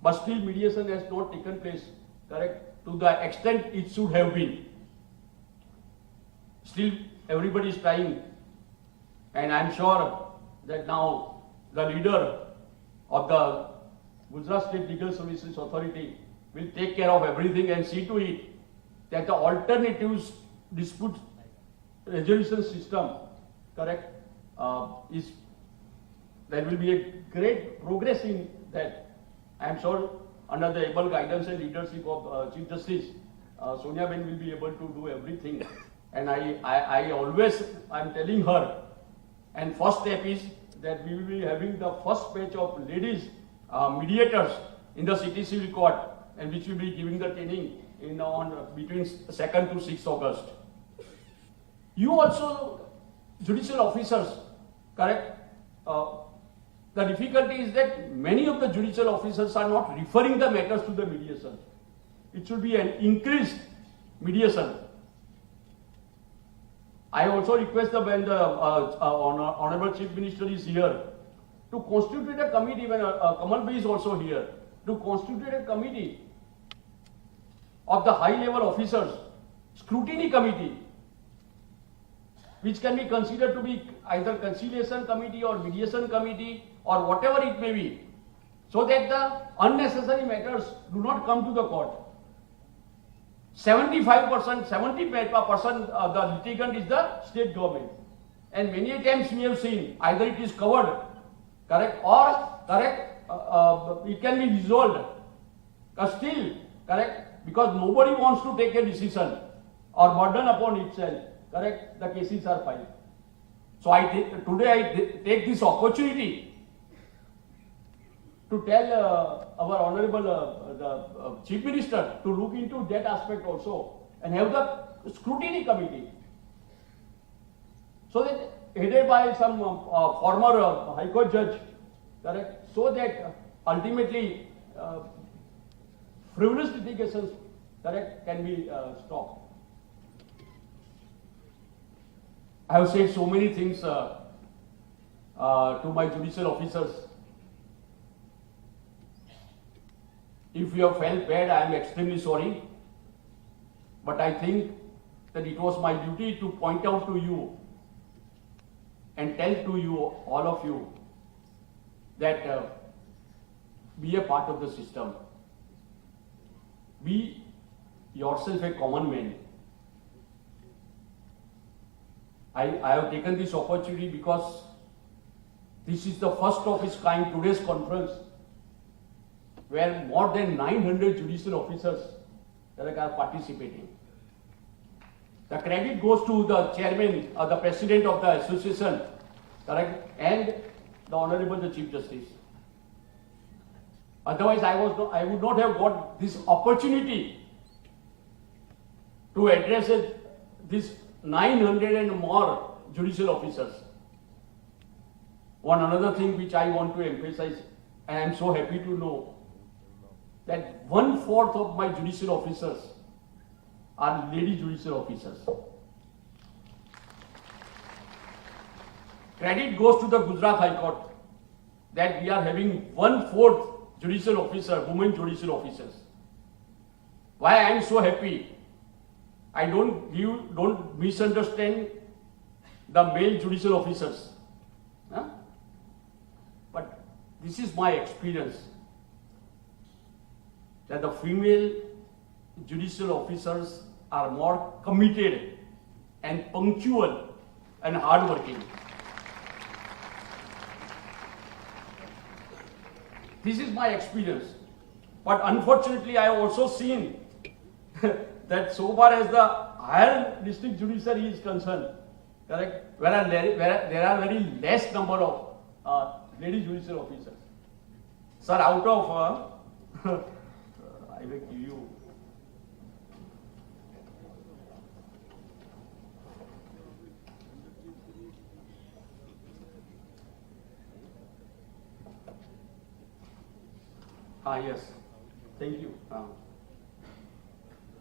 but still mediation has not taken place, correct, to the extent it should have been. Still, everybody is trying, and I am sure that now the leader of the Gujarat State Legal Services Authority will take care of everything and see to it that the alternatives dispute resolution system, correct, there will be a great progress in that. I am sure under the able guidance and leadership of Chief Justice Sonia Ben will be able to do everything. And I always, I am telling her, and first step is that we will be having the first batch of ladies mediators in the city civil court, and which will be giving the training on between 2nd to 6th August. You also, judicial officers, correct? The difficulty is that many of the judicial officers are not referring the matters to the mediation. It should be an increased mediation. I also request that when the Honorable Chief Minister is here, to constitute a committee, when Kamal Bhai is also here, to constitute a committee of the high-level officers, scrutiny committee, which can be considered to be either conciliation committee or mediation committee or whatever it may be, so that the unnecessary matters do not come to the court. 70% the litigant is the state government, and many times we have seen either it is covered, correct, or correct, it can be resolved, still, correct, because nobody wants to take a decision or burden upon itself, correct, the cases are filed. So today I take this opportunity to tell our Honorable Chief Minister to look into that aspect also and have the scrutiny committee, so that headed by some former High Court judge, correct, so that ultimately frivolous litigations, correct, can be stopped. I have said so many things to my judicial officers. If you have felt bad, I am extremely sorry. But I think that it was my duty to point out to you and tell to you, all of you, that be a part of the system. Be yourself a common man. I have taken this opportunity because this is the first of its kind, today's conference, where more than 900 judicial officers are participating. The credit goes to the chairman or the president of the association, correct, and the Honorable the Chief Justice. Otherwise, I would not have got this opportunity to address this 900 and more judicial officers. One another thing which I want to emphasize, and I am so happy to know that 1/4 of my judicial officers are lady judicial officers. Credit goes to the Gujarat High Court that we are having 1/4 judicial officer, women judicial officers. Why I am so happy? I don't misunderstand the male judicial officers. Huh? But this is my experience, that the female judicial officers are more committed and punctual and hardworking. This is my experience. But unfortunately, I have also seen that so far as the higher district judiciary is concerned, correct, where there are very less number of lady judicial officers. Sir, out of, I will give you. Yes, thank you.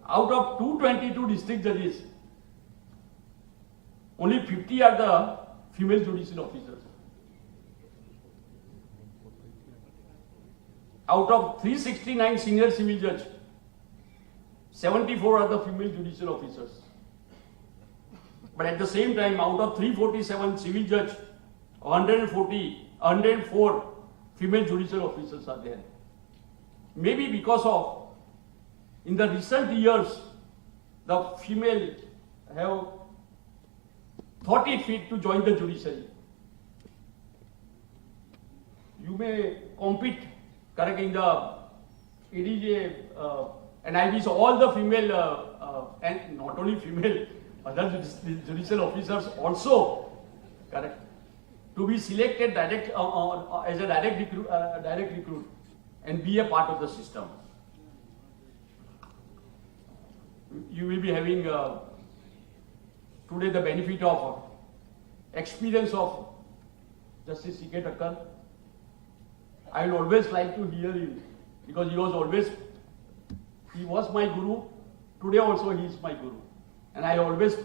Out of 222 district judges, only 50 are the female judicial officers. Out of 369 senior civil judges, 74 are the female judicial officers. But at the same time, out of 347 civil judges, 104 female judicial officers are there. Maybe because of, in the recent years, the female have thought it fit to join the judiciary. You may compete, correct, in the ADJ and IBs, all the female and not only female, other judicial officers also, correct, to be selected direct as a direct recruit and be a part of the system. You will be having today the benefit of experience of Justice C.K. Thakkar. I will always like to hear him because he was my guru. Today also he is my guru. And I always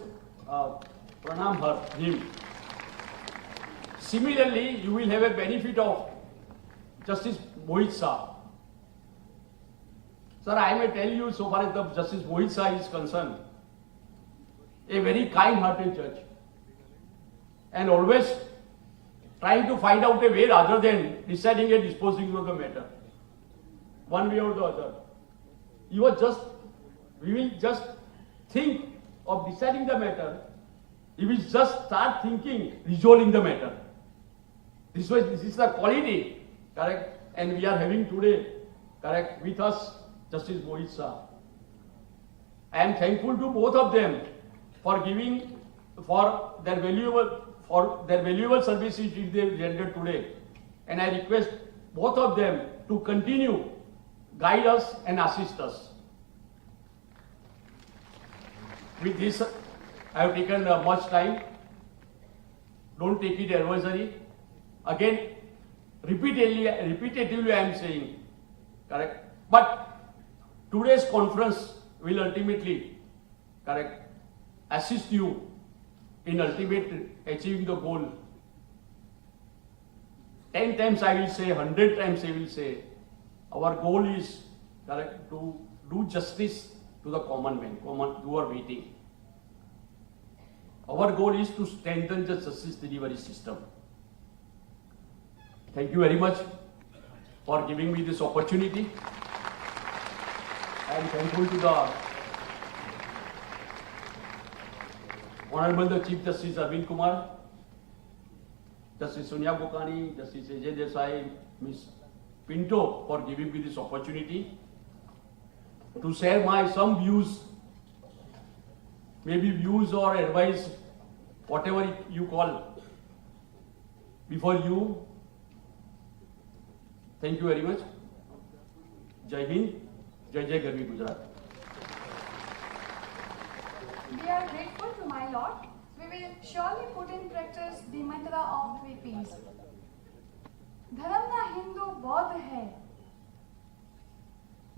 pranam him. Similarly, you will have a benefit of Justice Mohit Shah. Sir, I may tell you, so far as the Justice Mohit Shah is concerned, a very kind-hearted judge, and always trying to find out a way rather than deciding and disposing of the matter, one way or the other. We will just think of deciding the matter. He will just start thinking, resolving the matter. This is the quality, correct, and we are having today, correct, with us, Justice Mohit Shah. I am thankful to both of them for giving, for their valuable services which they rendered today. And I request both of them to continue, guide us and assist us. With this, I have taken much time. Don't take it advisory. Again, repetitively I am saying, correct. But today's conference will ultimately, correct, assist you in ultimately achieving the goal. 10 times I will say, 100 times I will say, our goal is, correct, to do justice to the common man, who are waiting. Our goal is to strengthen the justice delivery system. Thank you very much for giving me this opportunity. I am thankful to the Honorable the Chief Justice Arvind Kumar, Justice Sonia Gokani, Justice A.J. Desai, Ms. Pinto for giving me this opportunity to share some views, maybe views or advice, whatever you call, before you. Thank you very much. Jai Hind, Jai Jai Garvi Gujarat. We are grateful to my Lord. We will surely put in practice the mantra of 3 P's. धर्म ना हिंदू बौद्ध है,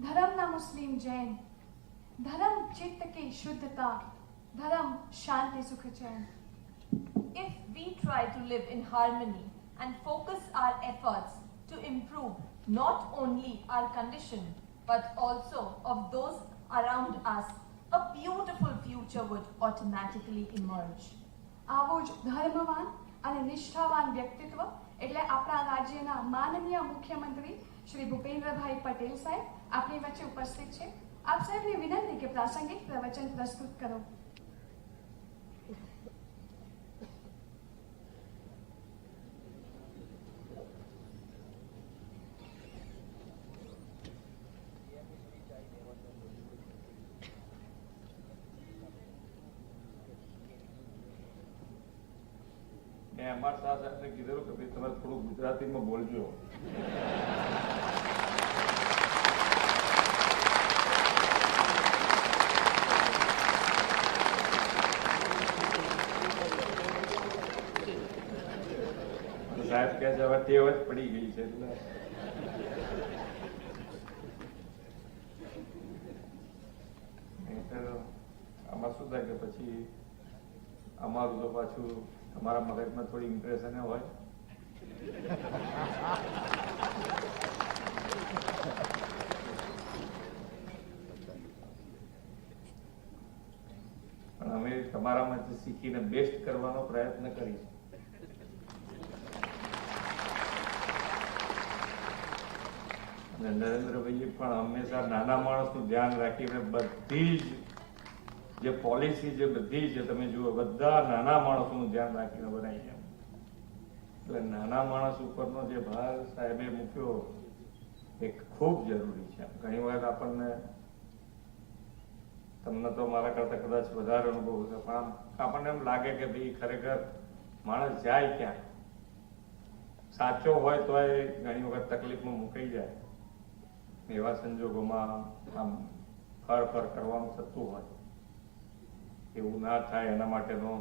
धर्म ना मुस्लिम जैन, धर्म चित्त की शुद्धता, धर्म शांति सुख चैन. If we try to live in harmony and focus our efforts to improve not only our condition but also of those around us, a beautiful future would automatically emerge. આવો જ ધર્મવાન અને નિષ્ઠાવાન વ્યક્તિત્વ એટલે આપણા રાજ્યના માનનીય મુખ્યમંત્રી શ્રી ભૂપેન્દ્રભાઈ પટેલ સાહેબ આપણી વચ્ચે ઉપસ્થિત છે. આપ સાહેબની વિનંતી કે પ્રાસંગિક પ્રવચન પ્રસ્તુત કરો. એમઆર શાહ સાહેબને કીધેલું કે ભાઈ તમે થોડું ગુજરાતીમાં બોલજો. સાહેબ કહે છે હવે ટેવ જ પડી ગઈ છે એટલે આમાં શું થાય કે પછી અમારું તો પાછું અમારા મગજમાં થોડી ઇમ્પ્રેશન હોય. પણ અમે તમારામાંથી શીખીને બેસ્ટ કરવાનો પ્રયત્ન કરીશું. અને નરેન્દ્રભાઈએ પણ હંમેશા નાના માણસનું ધ્યાન રાખીને બધી જ જે પોલિસી જે બધી જ તમે જુઓ બધા નાના માણસોનું ધ્યાન રાખીને બનાવી છે. એટલે નાના માણસ ઉપરનો જે ભાર સાહેબે મૂક્યો એ ખૂબ જરૂરી છે. ઘણી વખત તમને તો મારા કરતા કદાચ વધારે અનુભવ છે, પણ આપણને એમ લાગે કે ભાઈ ખરેખર માણસ જાય ક્યાં, સાચો હોય તો એ ઘણી વખત તકલીફમાં મુકાઈ જાય. એવા સંજોગોમાં આમ ફર કરવાનું થતું હોય. એવું ના થાય એના માટેનો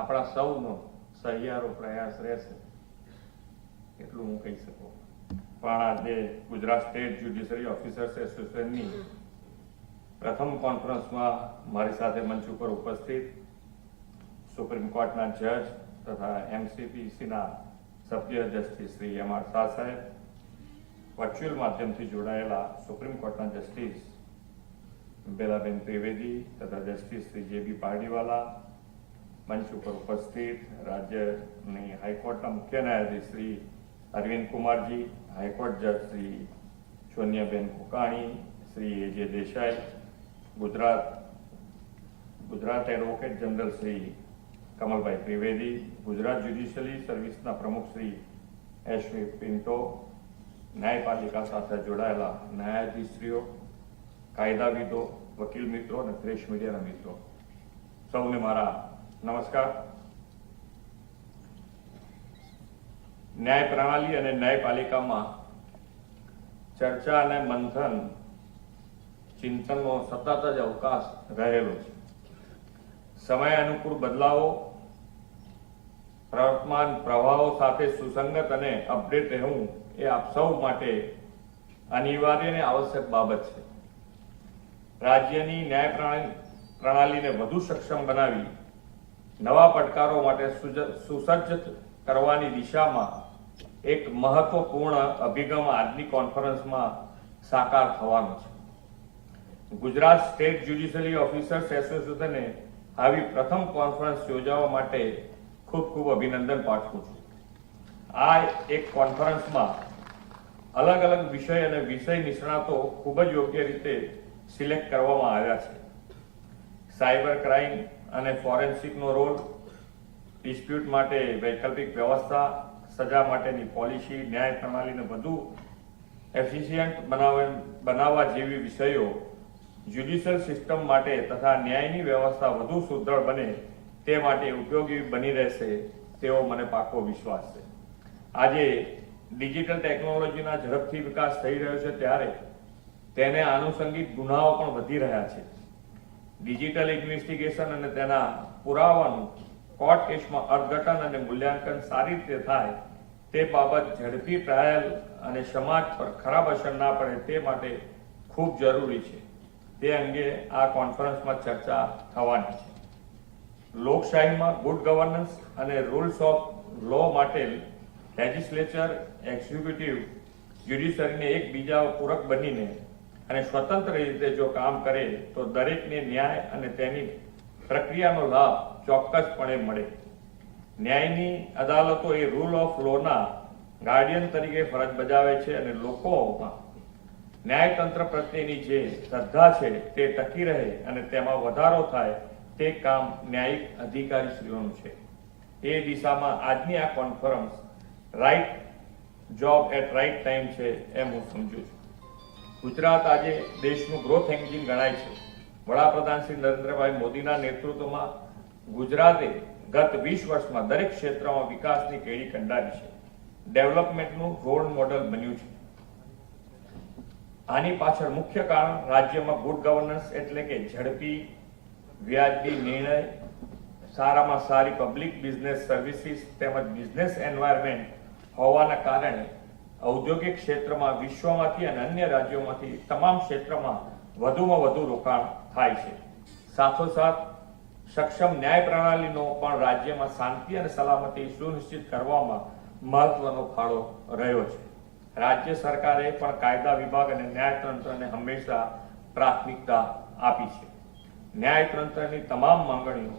આપણા સૌનો સહિયારો પ્રયાસ રહેશે એટલું હું કહી શકું. પણ આજે ગુજરાત સ્ટેટ જ્યુડિશરી ઓફિસર્સ એસોસિએશનની પ્રથમ કોન્ફરન્સમાં મારી સાથે મંચ ઉપર ઉપસ્થિત સુપ્રીમ કોર્ટના જજ તથા એમસીપીસીના સભ્ય જસ્ટિસ શ્રી એમઆર શાહ સાહેબ, વર્ચ્યુઅલ માધ્યમથી જોડાયેલા સુપ્રીમ કોર્ટના જસ્ટિસ બેલાબેન ત્રિવેદી તથા જસ્ટિસ શ્રી જેબી પારડીવાલા, મંચ ઉપર ઉપસ્થિત રાજ્યની હાઈકોર્ટના મુખ્ય ન્યાયાધીશ શ્રી અરવિંદ કુમારજી, હાઈકોર્ટ જજ શ્રી ચોન્યાબેન કુકાણી, શ્રી એજે દેસાઈ, ગુજરાત એડવોકેટ જનરલ શ્રી કમલભાઈ ત્રિવેદી, ગુજરાત જ્યુડિશિયલી સર્વિસના પ્રમુખ શ્રી એસ.વી. પિન્ટો, ન્યાયપાલિકા સાથે જોડાયેલા ન્યાયાધીશશ્રીઓ, કાયદાવિદો, વકીલ મિત્રો અને પ્રેસ મીડિયાના મિત્રો, સૌને મારા નમસ્કાર. ન્યાય પ્રણાલી અને ન્યાયપાલિકામાં ચર્ચા અને મંથન ચિંતનનો સતત જ અવકાશ રહેલો છે. સમય અનુકૂળ બદલાવો, પ્રવર્તમાન પ્રવાહો સાથે સુસંગત અને અપડેટ રહેવું એ આપ સૌ માટે અનિવાર્ય અને આવશ્યક બાબત છે. રાજ્યની ન્યાય પ્રણાલીને વધુ સક્ષમ બનાવી નવા પડકારો માટે સુસજ્જ કરવાની દિશામાં એક મહત્વપૂર્ણ અભિગમ આજની કોન્ફરન્સમાં સાકાર થવાનો છે. ગુજરાત સ્ટેટ જ્યુડિશિયરી ઓફિસર્સ એસોસિએશને આવી પ્રથમ કોન્ફરન્સ યોજવા માટે ખૂબ અભિનંદન પાઠવું છું. આ એક કોન્ફરન્સમાં અલગ અલગ વિષય અને વિષય નિષ્ણાતો ખૂબ જ યોગ્ય રીતે સિલેક્ટ કરવામાં આવ્યા છે. સાયબર ક્રાઇમ અને ફોરેન્સિકનો રોલ, ડિસ્પ્યુટ માટે વૈકલ્પિક વ્યવસ્થા, સજા માટેની પોલિસી, ન્યાય પ્રણાલીને વધુ એફિશિયન્ટ બનાવવા જેવી વિષયો જ્યુડિશિયલ સિસ્ટમ માટે તથા ન્યાયની વ્યવસ્થા વધુ સુદૃઢ બને તે માટે ઉપયોગી બની રહેશે તેવો મને પાકો વિશ્વાસ છે. આજે ડિજિટલ ટેકનોલોજીના ઝડપથી વિકાસ થઈ રહ્યો છે ત્યારે તેને આનુષંગિક ગુનાઓ પણ વધી રહ્યા છે. ડિજિટલ ઇન્વેસ્ટિગેશન અને તેના પુરાવાનું કોર્ટ કેસમાં અર્થઘટન અને મૂલ્યાંકન સારી રીતે થાય તે બાબત ઝડપી ટ્રાયલ અને સમાજ પર ખરાબ અસર ના પડે તે માટે ખૂબ જરૂરી છે. તે અંગે આ કોન્ફરન્સમાં ચર્ચા થવાની છે. લોકશાહીમાં ગુડ ગવર્નન્સ અને રૂલ્સ ઓફ લો માટે લેજિસ્લેચર, એક્ઝિક્યુટિવ, જ્યુડિશરીને એકબીજા પૂરક બનીને અને સ્વતંત્ર રીતે જો કામ કરે તો દરેકને ન્યાય અને તેની પ્રક્રિયાનો લાભ ચોક્કસપણે મળે. ન્યાયની અદાલતો એ રૂલ ઓફ લોના ગાર્ડિયન તરીકે ફરજ બજાવે છે અને લોકોમાં ન્યાયતંત્ર પ્રત્યેની જે શ્રદ્ધા છે તે ટકી રહે અને તેમાં વધારો થાય તે કામ ન્યાયિક અધિકારીશ્રીઓનું છે. એ દિશામાં આજની આ conference right job at right time છે એમ હું સમજુ છું. ગુજરાત આજે દેશનું ગ્રોથ એન્જિન ગણાય છે. વડાપ્રધાન શ્રી નરેન્દ્રભાઈ મોદીના નેતૃત્વમાં ગુજરાતે ગત 20 વર્ષમાં દરેક ક્ષેત્રમાં વિકાસની કેડી કંડારી છે, ડેવલપમેન્ટનું રોલ મોડેલ બન્યું છે. આની પાછળ મુખ્ય કારણ રાજ્યમાં ગુડ ગવર્નન્સ એટલે કે ઝડપી, વ્યાજબી નિર્ણય, સારામાં સારી પબ્લિક બિઝનેસ સર્વિસીસ તેમજ બિઝનેસ એન્વાયરમેન્ટ હોવાના કારણે ઔદ્યોગિક ક્ષેત્રમાં વિશ્વમાંથી અને અન્ય રાજ્યોમાંથી તમામ ક્ષેત્રમાં વધુમાં વધુ રોકાણ થાય છે. સાથોસાથ સક્ષમ ન્યાય પ્રણાલીનો પણ રાજ્યમાં શાંતિ અને સલામતી સુનિશ્ચિત કરવામાં મહત્વનો ફાળો રહ્યો છે. રાજ્ય સરકારે પણ કાયદા વિભાગ અને ન્યાયતંત્રને હંમેશા પ્રાથમિકતા આપી છે. ન્યાયતંત્રની તમામ માંગણીઓ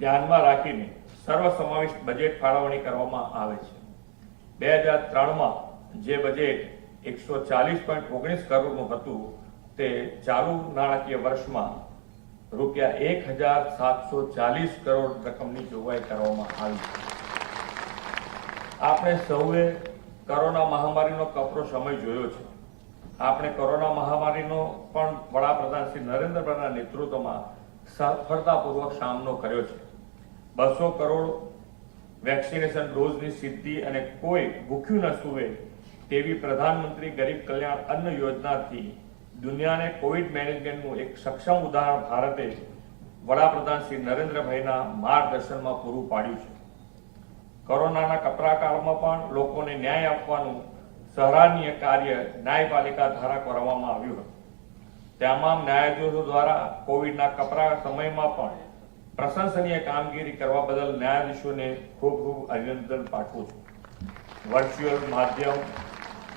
ધ્યાનમાં રાખીને સર્વસમાવિષ્ટ બજેટ ફાળવણી કરવામાં આવે છે. 2003માં જે બજેટ 140.19 કરોડનું હતું તે ચાલુ નાણાકીય વર્ષમાં ₹1,740 કરોડ રકમની જોગવાઈ કરવામાં આવી છે. આપણે સૌએ કોરોના મહામારીનો કપરો સમય જોયો છે. આપણે કોરોના મહામારીનો પણ વડાપ્રધાન શ્રી નરેન્દ્રભાઈના નેતૃત્વમાં સફળતાપૂર્વક સામનો કર્યો છે. 200 કરોડ વેક્સિનેશન ડોઝની સિદ્ધિ અને કોઈ ભૂખ્યું ન સૂવે તેવી પ્રધાનમંત્રી ગરીબ કલ્યાણ અન્ન યોજનાથી દુનિયાને કોવિડ મેનેજમેન્ટનું એક સક્ષમ ઉદાહરણ ભારતે વડાપ્રધાન શ્રી નરેન્દ્રભાઈના માર્ગદર્શનમાં પૂરું પાડ્યું છે. કોરોનાના કપરા કાળમાં પણ લોકોને ન્યાય આપવાનું સરાહનીય કાર્ય ન્યાયપાલિકા દ્વારા કરવામાં આવ્યું હતું. તમામ ન્યાયાધીશો દ્વારા કોવિડના કપરા સમયમાં પણ પ્રશંસનીય કામગીરી કરવા બદલ ન્યાયાધીશોને ખૂબ ખૂબ અભિનંદન પાઠવું છું. વર્ચ્યુઅલ માધ્યમ,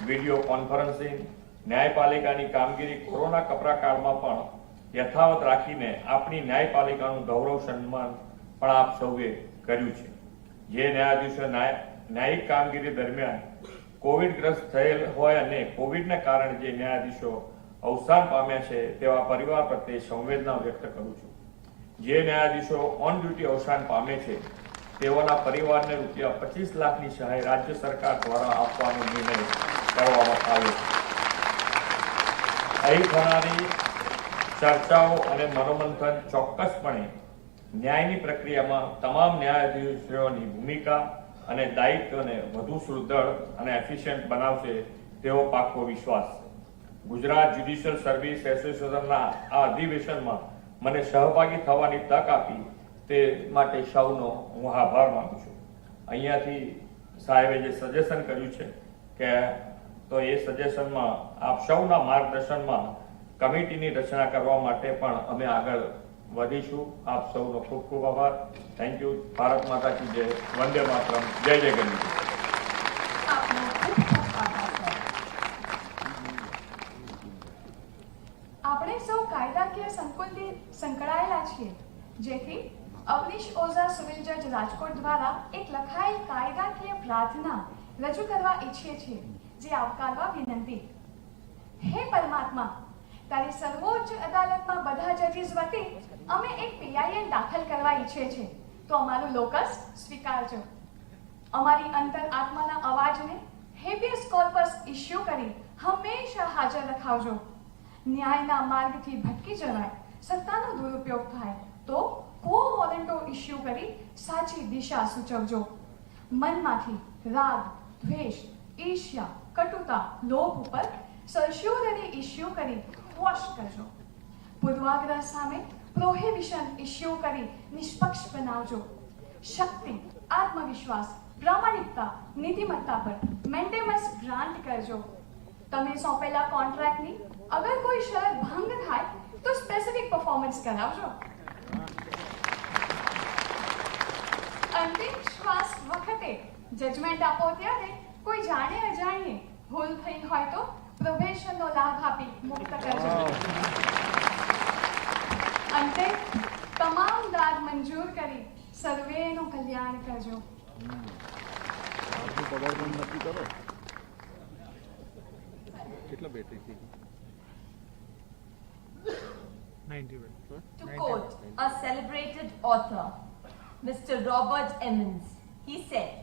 વિડીયો કોન્ફરન્સિંગ, ન્યાયપાલિકાની કામગીરી કોરોના કપરા કાળમાં પણ યથાવત રાખીને આપણી ન્યાયપાલિકાનું ગૌરવ સન્માન પણ આપ સૌએ કર્યું છે. જે ન્યાયાધીશો ન્યાયિક કામગીરી દરમિયાન કોવિડગ્રસ્ત થયેલ હોય અને કોવિડને કારણે જે ન્યાયાધીશો અવસાન પામ્યા છે તેવા પરિવાર પ્રત્યે સંવેદના વ્યક્ત કરું છું. જે ન્યાયાધીશો ઓન ડ્યુટી અવસાન પામે છે તેઓના પરિવારને ₹25 લાખની સહાય રાજ્ય સરકાર દ્વારા આપવાનો નિર્ણય કરવામાં આવ્યો છે. અહીં થનારી ચર્ચાઓ અને મનોમંથન ચોક્કસપણે ન્યાયની પ્રક્રિયામાં તમામ ન્યાયાધીશોની ભૂમિકા અને દાયિત્વને વધુ સુદૃઢ અને એફિશિયન્ટ બનાવશે તેવો પાક્કો વિશ્વાસ છે. ગુજરાત જ્યુડિશિયલ સર્વિસ એસોસિએશનના આ અધિવેશનમાં મને સહભાગી થવાની તક આપી તે માટે સૌનો હું આભાર માનું છું. અહીંયાથી સાહેબે જે સજેશન કર્યું છે કે તો એ સજેશનમાં આપ સૌના માર્ગદર્શનમાં કમિટીની રચના કરવા માટે પણ અમે આગળ વધીશું. આપ સૌનો ખૂબ ખૂબ આભાર. Thank you. ભારત માતા કી જય. વંદે માતરમ. જય જય ગણેશ. આપણે સૌ કાયદાકીય સંકુલથી સંકળાયેલા છીએ, જેથી અવનીશ ઓઝા સિવિલ જજ રાજકોટ દ્વારા એક લખાયેલ કાયદાકીય પ્રાર્થના રજૂ કરવા ઈચ્છીએ છીએ, જે આવકારવા વિનંતી. હે પરમાત્મા, તારી સર્વોચ્ચ અદાલતમાં બધા જજીસ વતી અમે એક PIL દાખલ કરવા ઈચ્છીએ છીએ, તો અમારું લોકસ સ્વીકારજો. અમારી અંતર આત્માના અવાજને હેબિયસ કોર્પસ ઇસ્યુ કરી હંમેશા હાજર રખાવજો. ન્યાયના માર્ગથી ભટકી જવાય, સત્તાનો દુરુપયોગ થાય તો કો વોરંટો ઇસ્યુ કરી સાચી દિશા સૂચવજો. મનમાંથી રાગ, દ્વેષ, ઈર્ષ્યા, કટુતા, લોભ ઉપર સર્શ્યોરરી ઇસ્યુ કરી વોશ કરજો. પૂર્વાગ્રહ સામે પ્રોહિબિશન ઇસ્યુ કરી નિષ્પક્ષ બનાવજો. શક્તિ, આત્મવિશ્વાસ, પ્રામાણિકતા, નીતિમત્તા પર મેન્ટેમસ ગ્રાન્ટ કરજો. તમે સોંપેલા કોન્ટ્રાક્ટની અગર કોઈ શરત ભંગ થાય તો સ્પેસિફિક પરફોર્મન્સ કરાવજો. અંતિમ શ્વાસ વખતે જજમેન્ટ આપો ત્યારે કોઈ જાણે અજાણીએ ભૂલ થઈ હોય તો પ્રોબેશનનો લાભ આપી મુક્ત કરજો. અંતે તમામ દાદ મંજૂર કરી સર્વેનું કલ્યાણ કરજો. To quote a celebrated author, Mr. Robert Emmons, he said,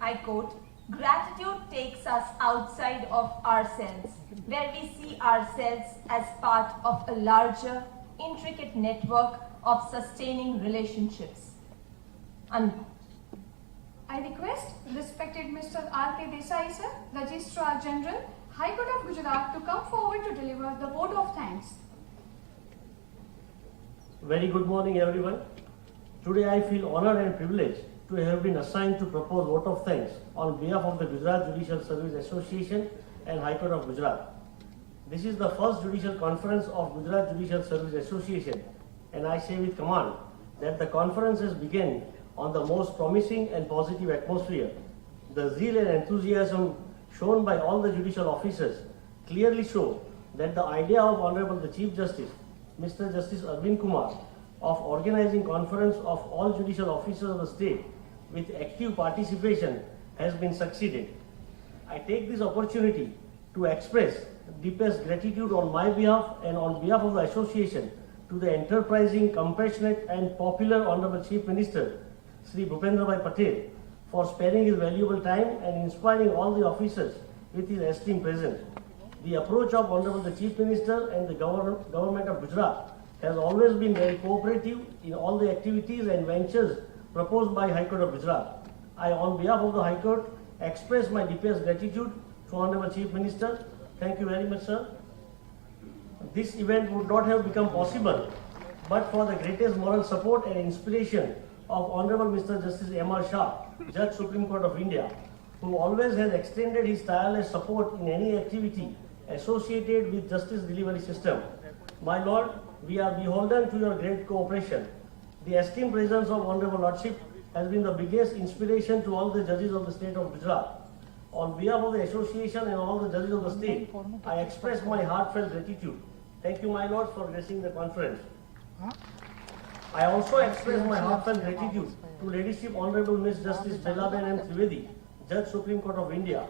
I quote, "Gratitude takes us outside of ourselves, where we see ourselves as part of a larger, intricate network of sustaining relationships. And I request respected Mr. Pt.Deendayal, sir, Registrar General, High Court of Gujarat, to come forward to deliver the vote of thanks. Very good morning, everyone. Today I feel honored and privileged to have been assigned to propose vote of thanks on behalf of the Gujarat Judicial Service Association and High Court of Gujarat. This is the first judicial conference of Gujarat Judicial Service Association, and I say with command that the conferences begin on the most promising and positive atmosphere. The zeal and enthusiasm shown by all the judicial officers clearly show that the idea of Honorable the Chief Justice, Mr. Justice Arvind Kumar, of organizing conference of all judicial officers of the state with active participation has been succeeded. I take this opportunity to express deepest gratitude on my behalf and on behalf of the association to the enterprising, compassionate and popular Honorable Chief Minister, Sri Bhupendrabhai Patel, for sparing his valuable time and inspiring all the officers with his esteemed presence. The approach of Honorable the Chief Minister and the Government of Gujarat has always been very cooperative in all the activities and ventures proposed by High Court of Gujarat. I, on behalf of the High Court, express my deepest gratitude to Honorable Chief Minister. Thank you very much, sir. This event would not have become possible but for the greatest moral support and inspiration of Honorable Mr. Justice M.R. Shah, Judge Supreme Court of India, who always has extended his tireless support in any activity associated with justice delivery system. My Lord, we are beholden to your great cooperation. The esteemed presence of Honorable Lordship has been the biggest inspiration to all the judges of the state of Gujarat. On behalf of the association and all the judges of the state, I express my heartfelt gratitude. Thank you, my Lord, for gracing the conference. I also express my heartfelt gratitude to Ladyship Honorable Miss Justice Belaben M. Trivedi, Judge Supreme Court of India,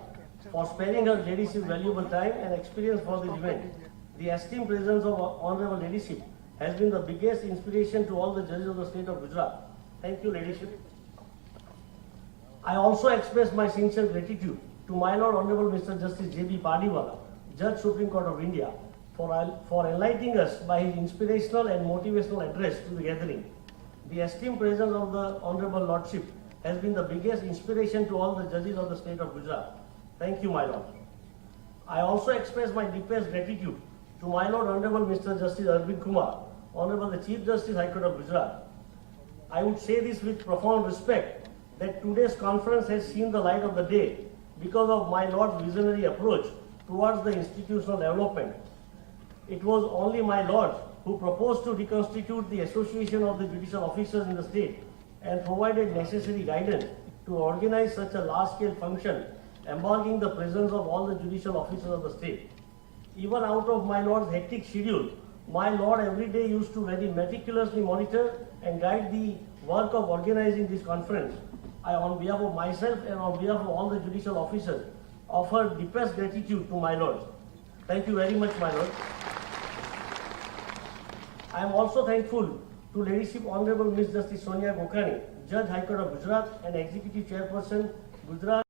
for sparing her Ladyship's valuable time and experience for this event. The esteemed presence of Honorable Ladyship has been the biggest inspiration to all the judges of the state of Gujarat. Thank you, Ladyship. I also express my sincere gratitude to my Lord Honorable Mr. Justice J.B. Padiwala, Judge Supreme Court of India, for enlightening us by his inspirational and motivational address to the gathering. The esteemed presence of the Honorable Lordship has been the biggest inspiration to all the judges of the state of Gujarat. Thank you, my Lord. I also express my deepest gratitude to my Lord Honorable Mr. Justice Arvind Kumar, Honorable the Chief Justice High Court of Gujarat. I would say this with profound respect that today's conference has seen the light of the day because of my Lord's visionary approach towards the institutional development. It was only my Lord who proposed to reconstitute the Association of the Judicial Officers in the state and provided necessary guidance to organize such a large-scale function, embarking the presence of all the judicial officers of the state. Even out of my Lord's hectic schedule, my Lord every day used to very meticulously monitor and guide the work of organizing this conference. I, on behalf of myself and on behalf of all the judicial officers, offer deepest gratitude to my Lord. Thank you very much, my Lord. I am also thankful to Ladyship Honorable Miss Justice Sonia Gokhani, Judge High Court of Gujarat and Executive Chairperson, Gujarat